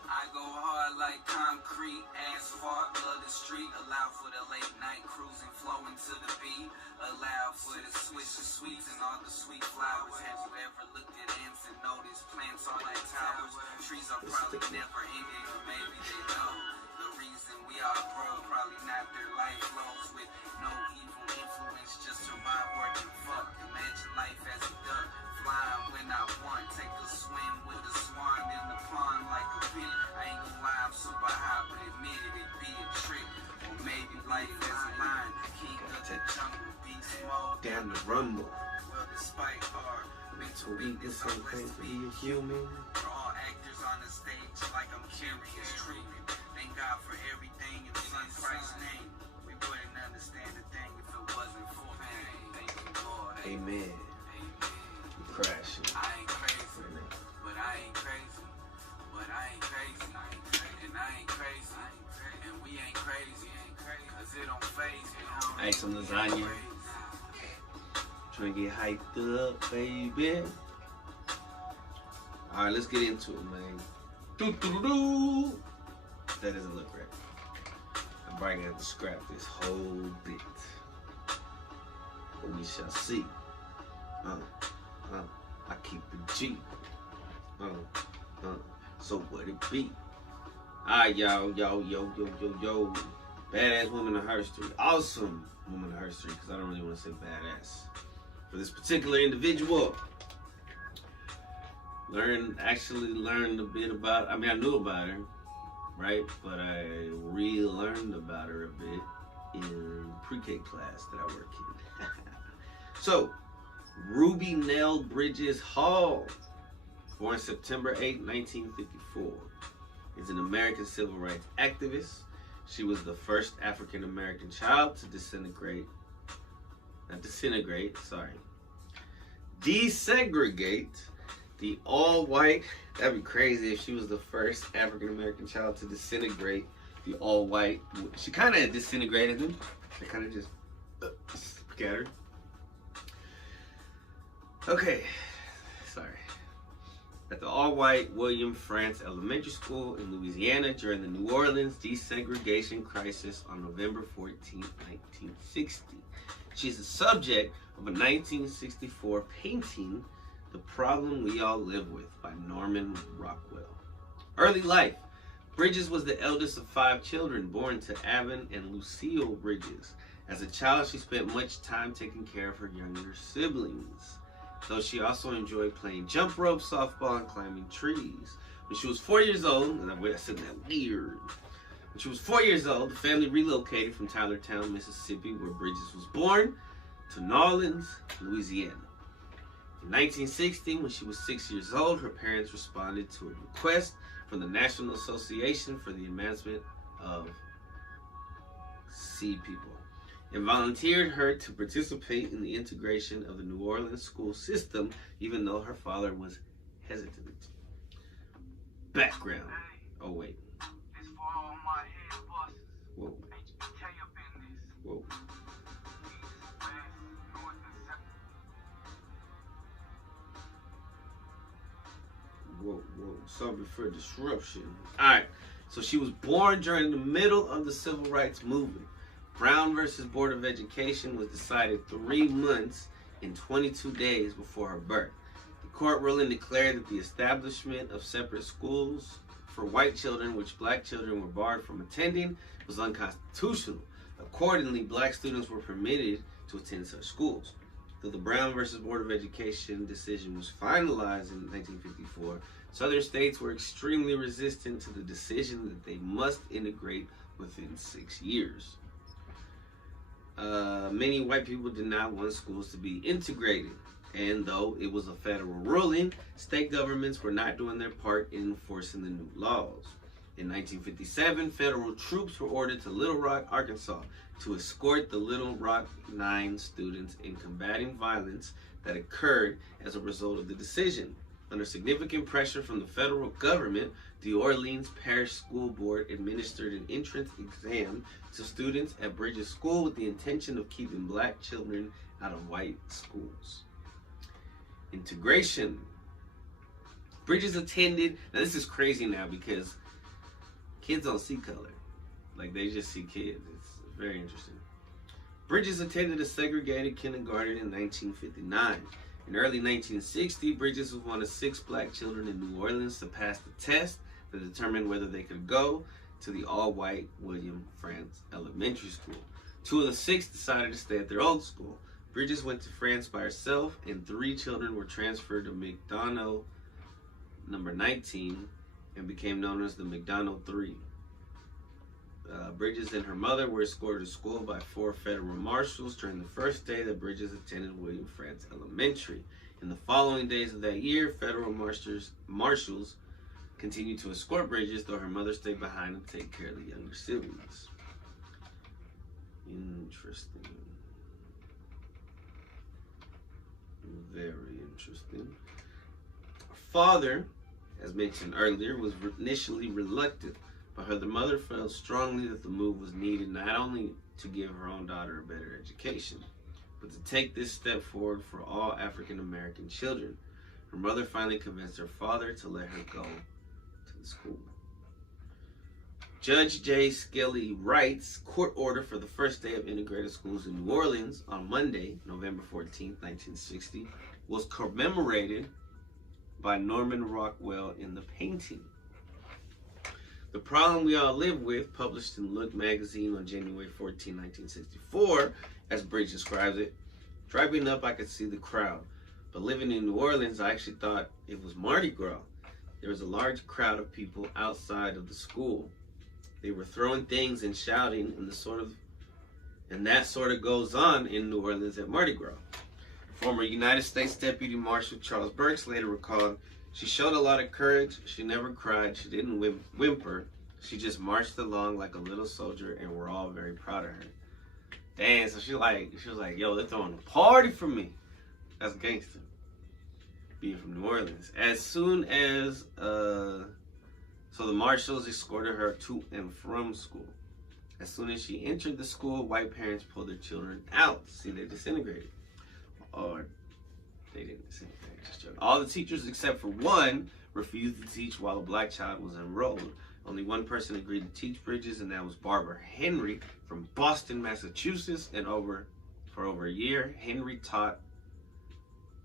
I go hard like concrete, asphalt, love the street. Allow for the late night cruising, flowing to the beat. Allow for the swish of sweets and all the sweet flowers. Have you ever looked at ants and noticed plants are like towers? Trees are probably never ending, or maybe they know the reason we all grow. Probably not their life flows with no evil influence, just survive, work, and fuck. Imagine life as a duck, flying when I want. Take a swim with a swan in the pond like a pig. I ain't gonna lie, I'm super high, but admit it be a trick. Or maybe life as a lion, king of the jungle, beast mode. Down the rumble. Well, despite our Mental weakness, I'm blessed to be a human. we're all actors on the stage like I'm curious treatment. Thank God for everything in Son Christ's name. We wouldn't understand a thing if it wasn't for pain. Thank you, Lord. Amen. Amen. I'm crashing. I ain't crazy, but I ain't crazy. But I ain't crazy. And I ain't crazy. And we ain't crazy. Cause it don't phase me. I ate some lasagna. Trying to get hyped up, baby. Alright, let's get into it, man. Doo-doo-doo-doo. That doesn't look right. I'm probably gonna have to scrap this whole bit. But we shall see. I keep it G. So what it be? Alright, yo. Badass woman of history. Awesome woman of history, because I don't really want to say badass. For this particular individual, actually learned a bit about, I mean, I knew about her, right? But I relearned about her a bit in pre-K class that I work in. So, Ruby Nell Bridges Hall, born September 8, 1954, is an American civil rights activist. She was the first African American child to desegregate, the all-white, that'd be crazy if she was the first African American child to disintegrate the all-white. She kind of disintegrated them. They kind of just scattered. Okay, sorry. At the all-white William Frantz Elementary School in Louisiana during the New Orleans desegregation crisis on November 14, 1960. She's the subject of a 1964 painting, The Problem We All Live With, by Norman Rockwell. Early life. Bridges was the eldest of 5 children born to Avon and Lucille Bridges. As a child, she spent much time taking care of her younger siblings, though she also enjoyed playing jump rope, softball, and climbing trees. When she was 4 years old, and I said that weird. When she was 4 years old, the family relocated from Tylertown, Mississippi, where Bridges was born, to New Orleans, Louisiana. In 1960, when she was 6 years old, her parents responded to a request from the National Association for the Advancement of Sea People, and volunteered her to participate in the integration of the New Orleans school system, even though her father was hesitant. Background. Oh, wait. This for all my head bosses. Whoa. HBK up in this. Whoa. East, west, north, and south. Whoa. Sorry for disruption. Alright. So she was born during the middle of the Civil Rights Movement. Brown versus Board of Education was decided 3 months and 22 days before her birth. The court ruling declared that the establishment of separate schools for white children, which black children were barred from attending, was unconstitutional. Accordingly, black students were permitted to attend such schools. Though the Brown versus Board of Education decision was finalized in 1954, Southern states were extremely resistant to the decision that they must integrate within 6 years. Many white people did not want schools to be integrated, and though it was a federal ruling, state governments were not doing their part in enforcing the new laws. In 1957, federal troops were ordered to Little Rock, Arkansas, to escort the Little Rock 9 students in combating violence that occurred as a result of the decision. Under significant pressure from the federal government, the Orleans Parish School Board administered an entrance exam to students at Bridges School with the intention of keeping black children out of white schools. Integration. Bridges attended, now this is crazy now because kids don't see color. Like, they just see kids. It's very interesting. Bridges attended a segregated kindergarten in 1959. In early 1960, Bridges was one of 6 black children in New Orleans to pass the test that determined whether they could go to the all-white William France Elementary School. 2 of the 6 decided to stay at their old school. Bridges went to France by herself, and 3 children were transferred to McDonough number 19 and became known as the McDonough 3. Bridges and her mother were escorted to school by 4 federal marshals during the first day that Bridges attended William France Elementary. In the following days of that year, federal marshals continued to escort Bridges, though her mother stayed behind to take care of the younger siblings. Interesting. Very interesting. Her father, as mentioned earlier, was initially reluctant, but her mother felt strongly that the move was needed not only to give her own daughter a better education, but to take this step forward for all African American children. Her mother finally convinced her father to let her go to the school. Judge J. Skelly Wright's court order for the first day of integrated schools in New Orleans on Monday, November 14, 1960, was commemorated by Norman Rockwell in the painting. The Problem We All Live With, published in Look magazine on January 14, 1964, as Bridge describes it, driving up I could see the crowd, but living in New Orleans I actually thought it was Mardi Gras. There was a large crowd of people outside of the school. They were throwing things and shouting, and that sort of goes on in New Orleans at Mardi Gras. Former United States Deputy Marshal Charles Burks later recalled, "She showed a lot of courage. She never cried. She didn't whimper. She just marched along like a little soldier, and we're all very proud of her." Damn, so she was like, yo, they're throwing a party for me. That's gangster. Being from New Orleans. As soon as, so the marshals escorted her to and from school. As soon as she entered the school, white parents pulled their children out. See, they disintegrated. Or they didn't disintegrate. All the teachers except for one refused to teach while a black child was enrolled. Only one person agreed to teach Bridges, and that was Barbara Henry from Boston, Massachusetts. And for over a year,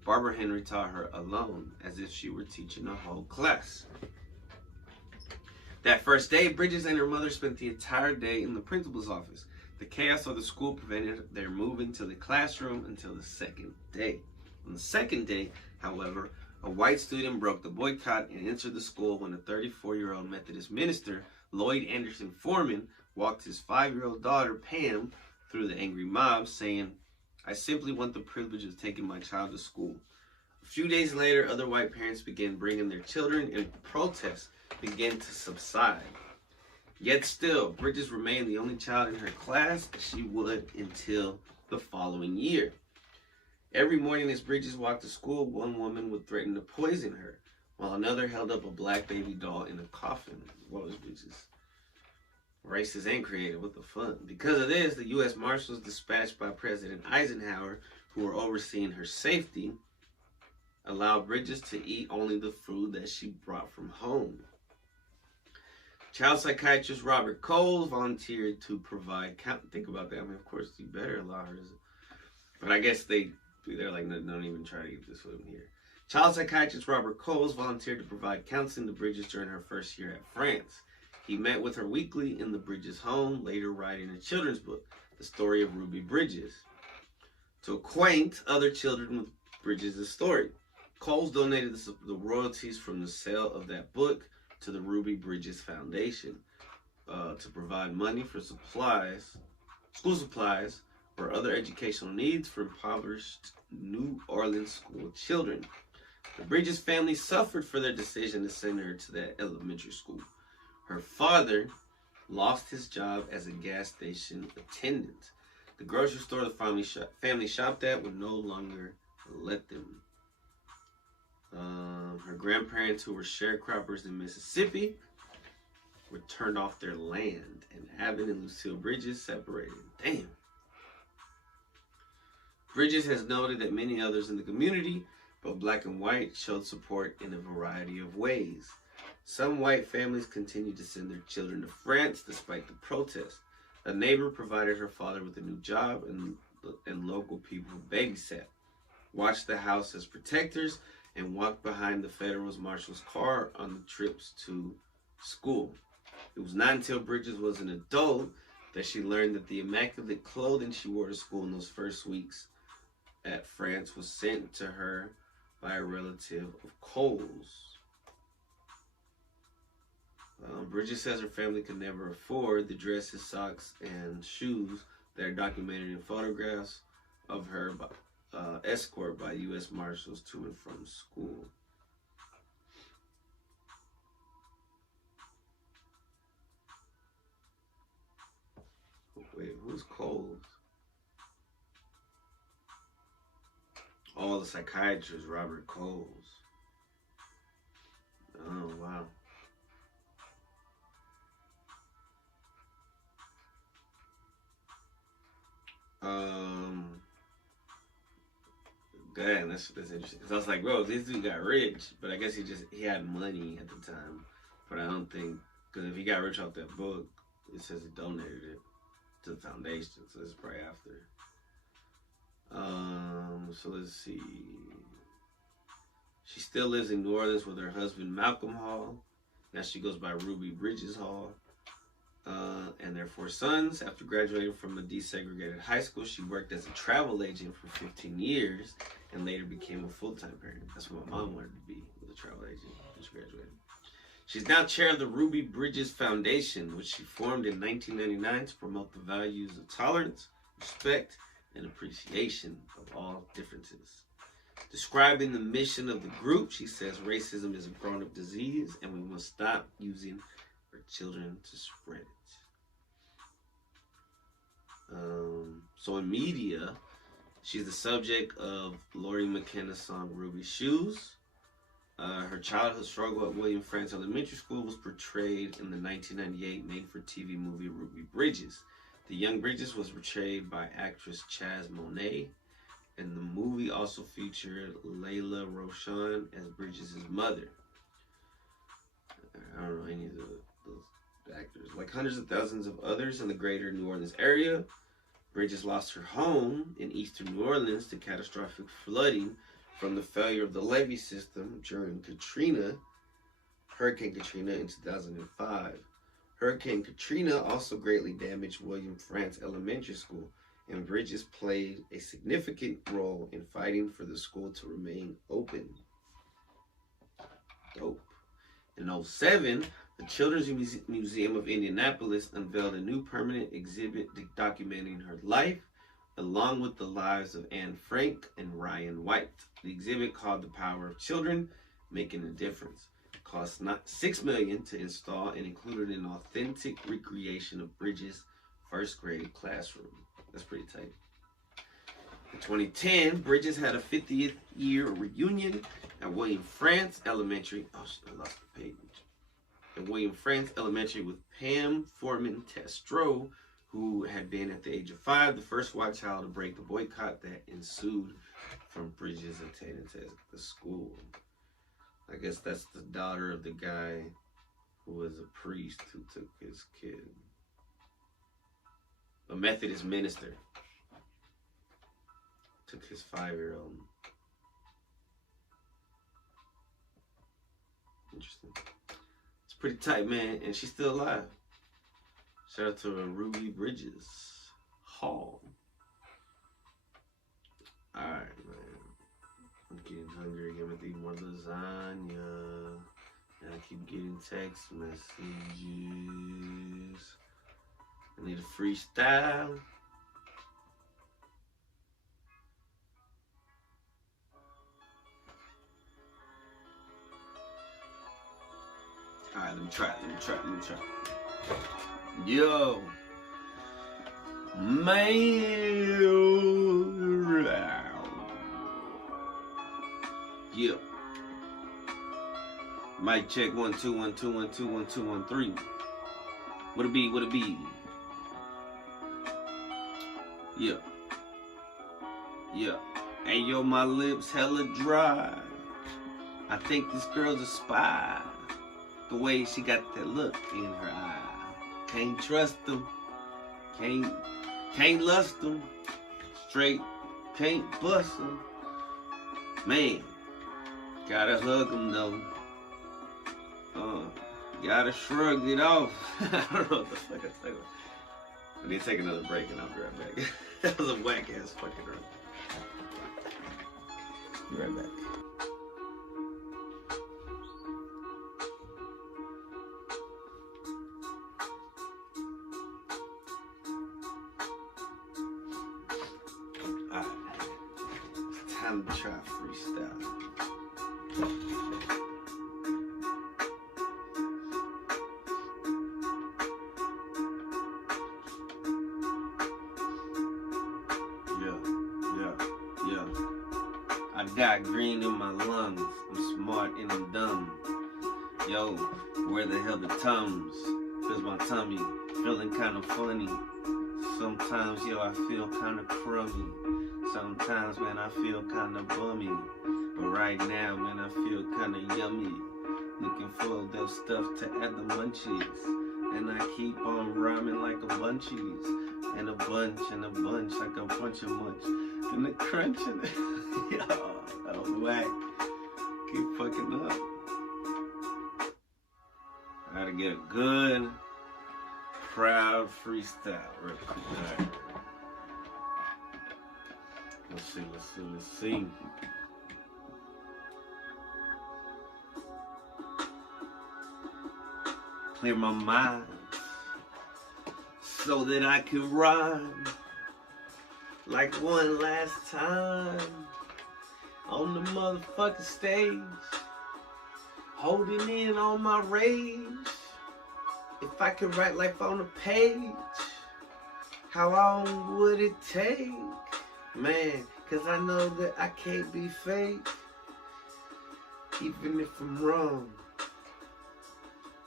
Barbara Henry taught her alone, as if she were teaching a whole class. That first day, Bridges and her mother spent the entire day in the principal's office. The chaos of the school prevented their moving to the classroom until the second day. On the second day, however, a white student broke the boycott and entered the school when a 34-year-old Methodist minister, Lloyd Anderson Foreman, walked his 5-year-old daughter, Pam, through the angry mob, saying, "I simply want the privilege of taking my child to school." A few days later, other white parents began bringing their children, and protests began to subside. Yet still, Bridges remained the only child in her class, as she would until the following year. Every morning as Bridges walked to school, one woman would threaten to poison her, while another held up a black baby doll in a coffin. What was Bridges? Racist and creative, what the fuck? Because of this, the U.S. Marshals dispatched by President Eisenhower, who were overseeing her safety, allowed Bridges to eat only the food that she brought from home. Child psychiatrist Robert Coles volunteered to provide think about that. I mean, of course, you better allow her. But I guess they're like, no, don't even try to get this with him here. Child psychiatrist Robert Coles volunteered to provide counseling to Bridges during her first year at France. He met with her weekly in the Bridges home, later writing a children's book, The Story of Ruby Bridges, to acquaint other children with Bridges' story. Coles donated the royalties from the sale of that book to the Ruby Bridges Foundation to provide money for school supplies, or other educational needs for impoverished New Orleans school children. The Bridges family suffered for their decision to send her to that elementary school. Her father lost his job as a gas station attendant. The grocery store the family shopped at would no longer let them. Her grandparents, who were sharecroppers in Mississippi, were turned off their land, and Avon and Lucille Bridges separated. Damn. Bridges has noted that many others in the community, both black and white, showed support in a variety of ways. Some white families continued to send their children to France despite the protest. A neighbor provided her father with a new job, and local people babysat, watched the house as protectors, and walked behind the Federal Marshal's car on the trips to school. It was not until Bridges was an adult that she learned that the immaculate clothing she wore to school in those first weeks at France was sent to her by a relative of Cole's. Bridget says her family could never afford the dresses, socks, and shoes that are documented in photographs of her escort by U.S. Marshals to and from school. Wait, who's Coles? Oh, the psychiatrist, Robert Coles. Oh, wow. Damn, that's interesting. Cause I was like, bro, this dude got rich, but I guess he had money at the time. But I don't think, cause if he got rich off that book, it says he donated it to the foundation, so this is probably after. So let's see. She still lives in New Orleans with her husband Malcolm Hall. Now she goes by Ruby Bridges Hall. And their 4 sons. After graduating from a desegregated high school, she worked as a travel agent for 15 years and later became a full-time parent. That's what my mom wanted to be, with a travel agent when she graduated. She's now chair of the Ruby Bridges Foundation, which she formed in 1999 to promote the values of tolerance, respect, and appreciation of all differences. Describing the mission of the group, she says racism is a grown-up disease and we must stop using our children to spread it. So in media, she's the subject of Lori McKenna's song Ruby's Shoes. Her childhood struggle at William Frantz Elementary School was portrayed in the 1998 made-for-TV movie Ruby Bridges. The young Bridges was portrayed by actress Chaz Monet, and the movie also featured Layla Roshan as Bridges' mother. I don't know any of those actors. Like hundreds of thousands of others in the greater New Orleans area, Bridges lost her home in eastern New Orleans to catastrophic flooding from the failure of the levee system during Hurricane Katrina in 2005. Hurricane Katrina also greatly damaged William Frantz Elementary School, and Bridges played a significant role in fighting for the school to remain open. Dope. In 2007, the Children's Museum of Indianapolis unveiled a new permanent exhibit documenting her life, along with the lives of Anne Frank and Ryan White. The exhibit, called The Power of Children, Making a Difference, Cost not $6 million to install and included an authentic recreation of Bridges' first grade classroom. That's pretty tight. In 2010, Bridges had a 50th year reunion at William France Elementary. Oh, I lost the page. At William France Elementary with Pam Foreman Testro, who had been at the age of 5 the first white child to break the boycott that ensued from Bridges attending to the school. I guess that's the daughter of the guy who was a priest who took his kid. A Methodist minister took his 5-year-old. Interesting. It's pretty tight, man, and she's still alive. Shout out to Ruby Bridges Hall. Alright, man. I'm getting hungry. I'm gonna eat more lasagna. And I keep getting text messages. I need a freestyle. Alright, let me try. Yo. Man. Yeah. Mic check 1 2 1 2 1 2 1 2 1 3. What it be? Yeah. Hey yo, my lips hella dry. I think this girl's a spy. The way she got that look in her eye. Can't trust them. Can't lust them. Straight can't bust them. Man. Gotta hug them though. Gotta shrug it off. I don't know what the fuck I said. I need to take another break and I'll be right back. That was a whack ass fucking run. Be right back. Alright. It's time to try freestyle. I got green in my lungs. I'm smart and I'm dumb. Yo, where the hell the Tums? Cause my tummy feeling kinda funny. Sometimes, yo, I feel kinda crummy. Sometimes, man, I feel kinda bummy. But right now, man, I feel kinda yummy. Looking for those stuff to add the munchies. And I keep on rhyming like a bunchies. And a bunch like a bunch of munch. And the crunching. Yo, that was whack. Keep fucking up. I gotta get a good, proud freestyle real quick. Right. Let's see. Clear my mind so that I can rhyme like one last time on the motherfucking stage, holding in on my rage. If I could write life on a page, how long would it take? Man, cause I know that I can't be fake, even if I'm wrong.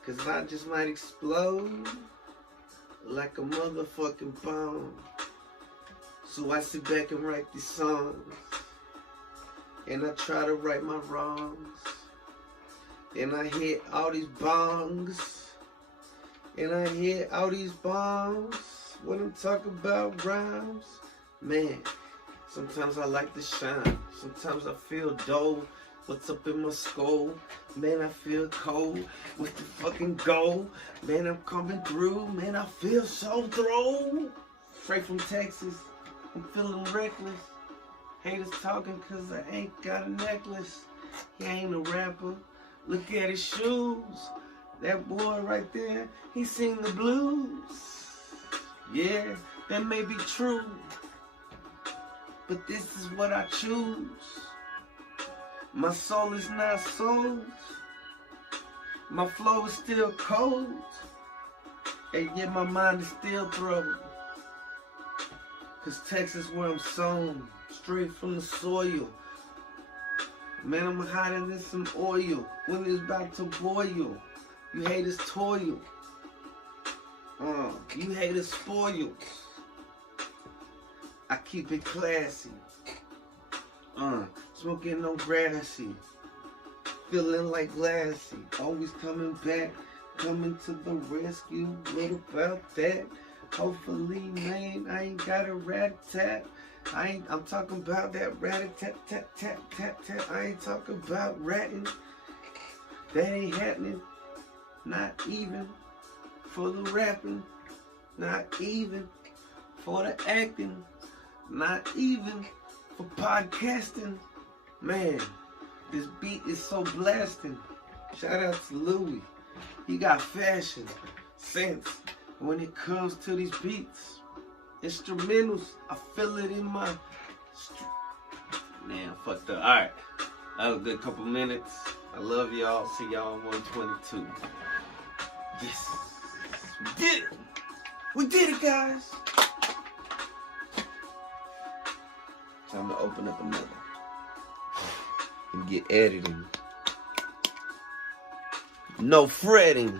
Cause I just might explode like a motherfucking bomb. So I sit back and write these songs, and I try to right my wrongs, and I hit all these bongs, and I hit all these bombs when I'm talking about rhymes. Man, sometimes I like to shine, sometimes I feel dull. What's up in my skull? Man, I feel cold with the fucking gold. Man, I'm coming through. Man, I feel so thrown. Straight from Texas, I'm feeling reckless. Haters talking cause I ain't got a necklace. He ain't a rapper. Look at his shoes. That boy right there, he sing the blues. Yeah, that may be true, but this is what I choose. My soul is not sold. My flow is still cold, and yet my mind is still thrown. Cause Texas where I'm sown, straight from the soil. Man, I'm hotter than some oil when it's about to boil. You haters toil. You haters spoiled. I keep it classy. Smoking no grassy. Feeling like Lassie. Always coming back. Coming to the rescue. What about that? Hopefully, man, I ain't got a rat-a-tat. I'm talking about that rat-a-tat-tat-tat-tat-tat. I ain't talking about ratting. That ain't happening. Not even for the rapping. Not even for the acting. Not even for podcasting. Man, this beat is so blasting. Shout out to Louis. He got fashion, sense when it comes to these beats. Instrumentals, I feel it in my... Man, fucked up. Alright, that was a good couple minutes. I love y'all. See y'all on 122. Yes, we did it. We did it, guys. Time to open up another and get editing. No fretting.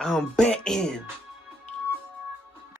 I'm betting.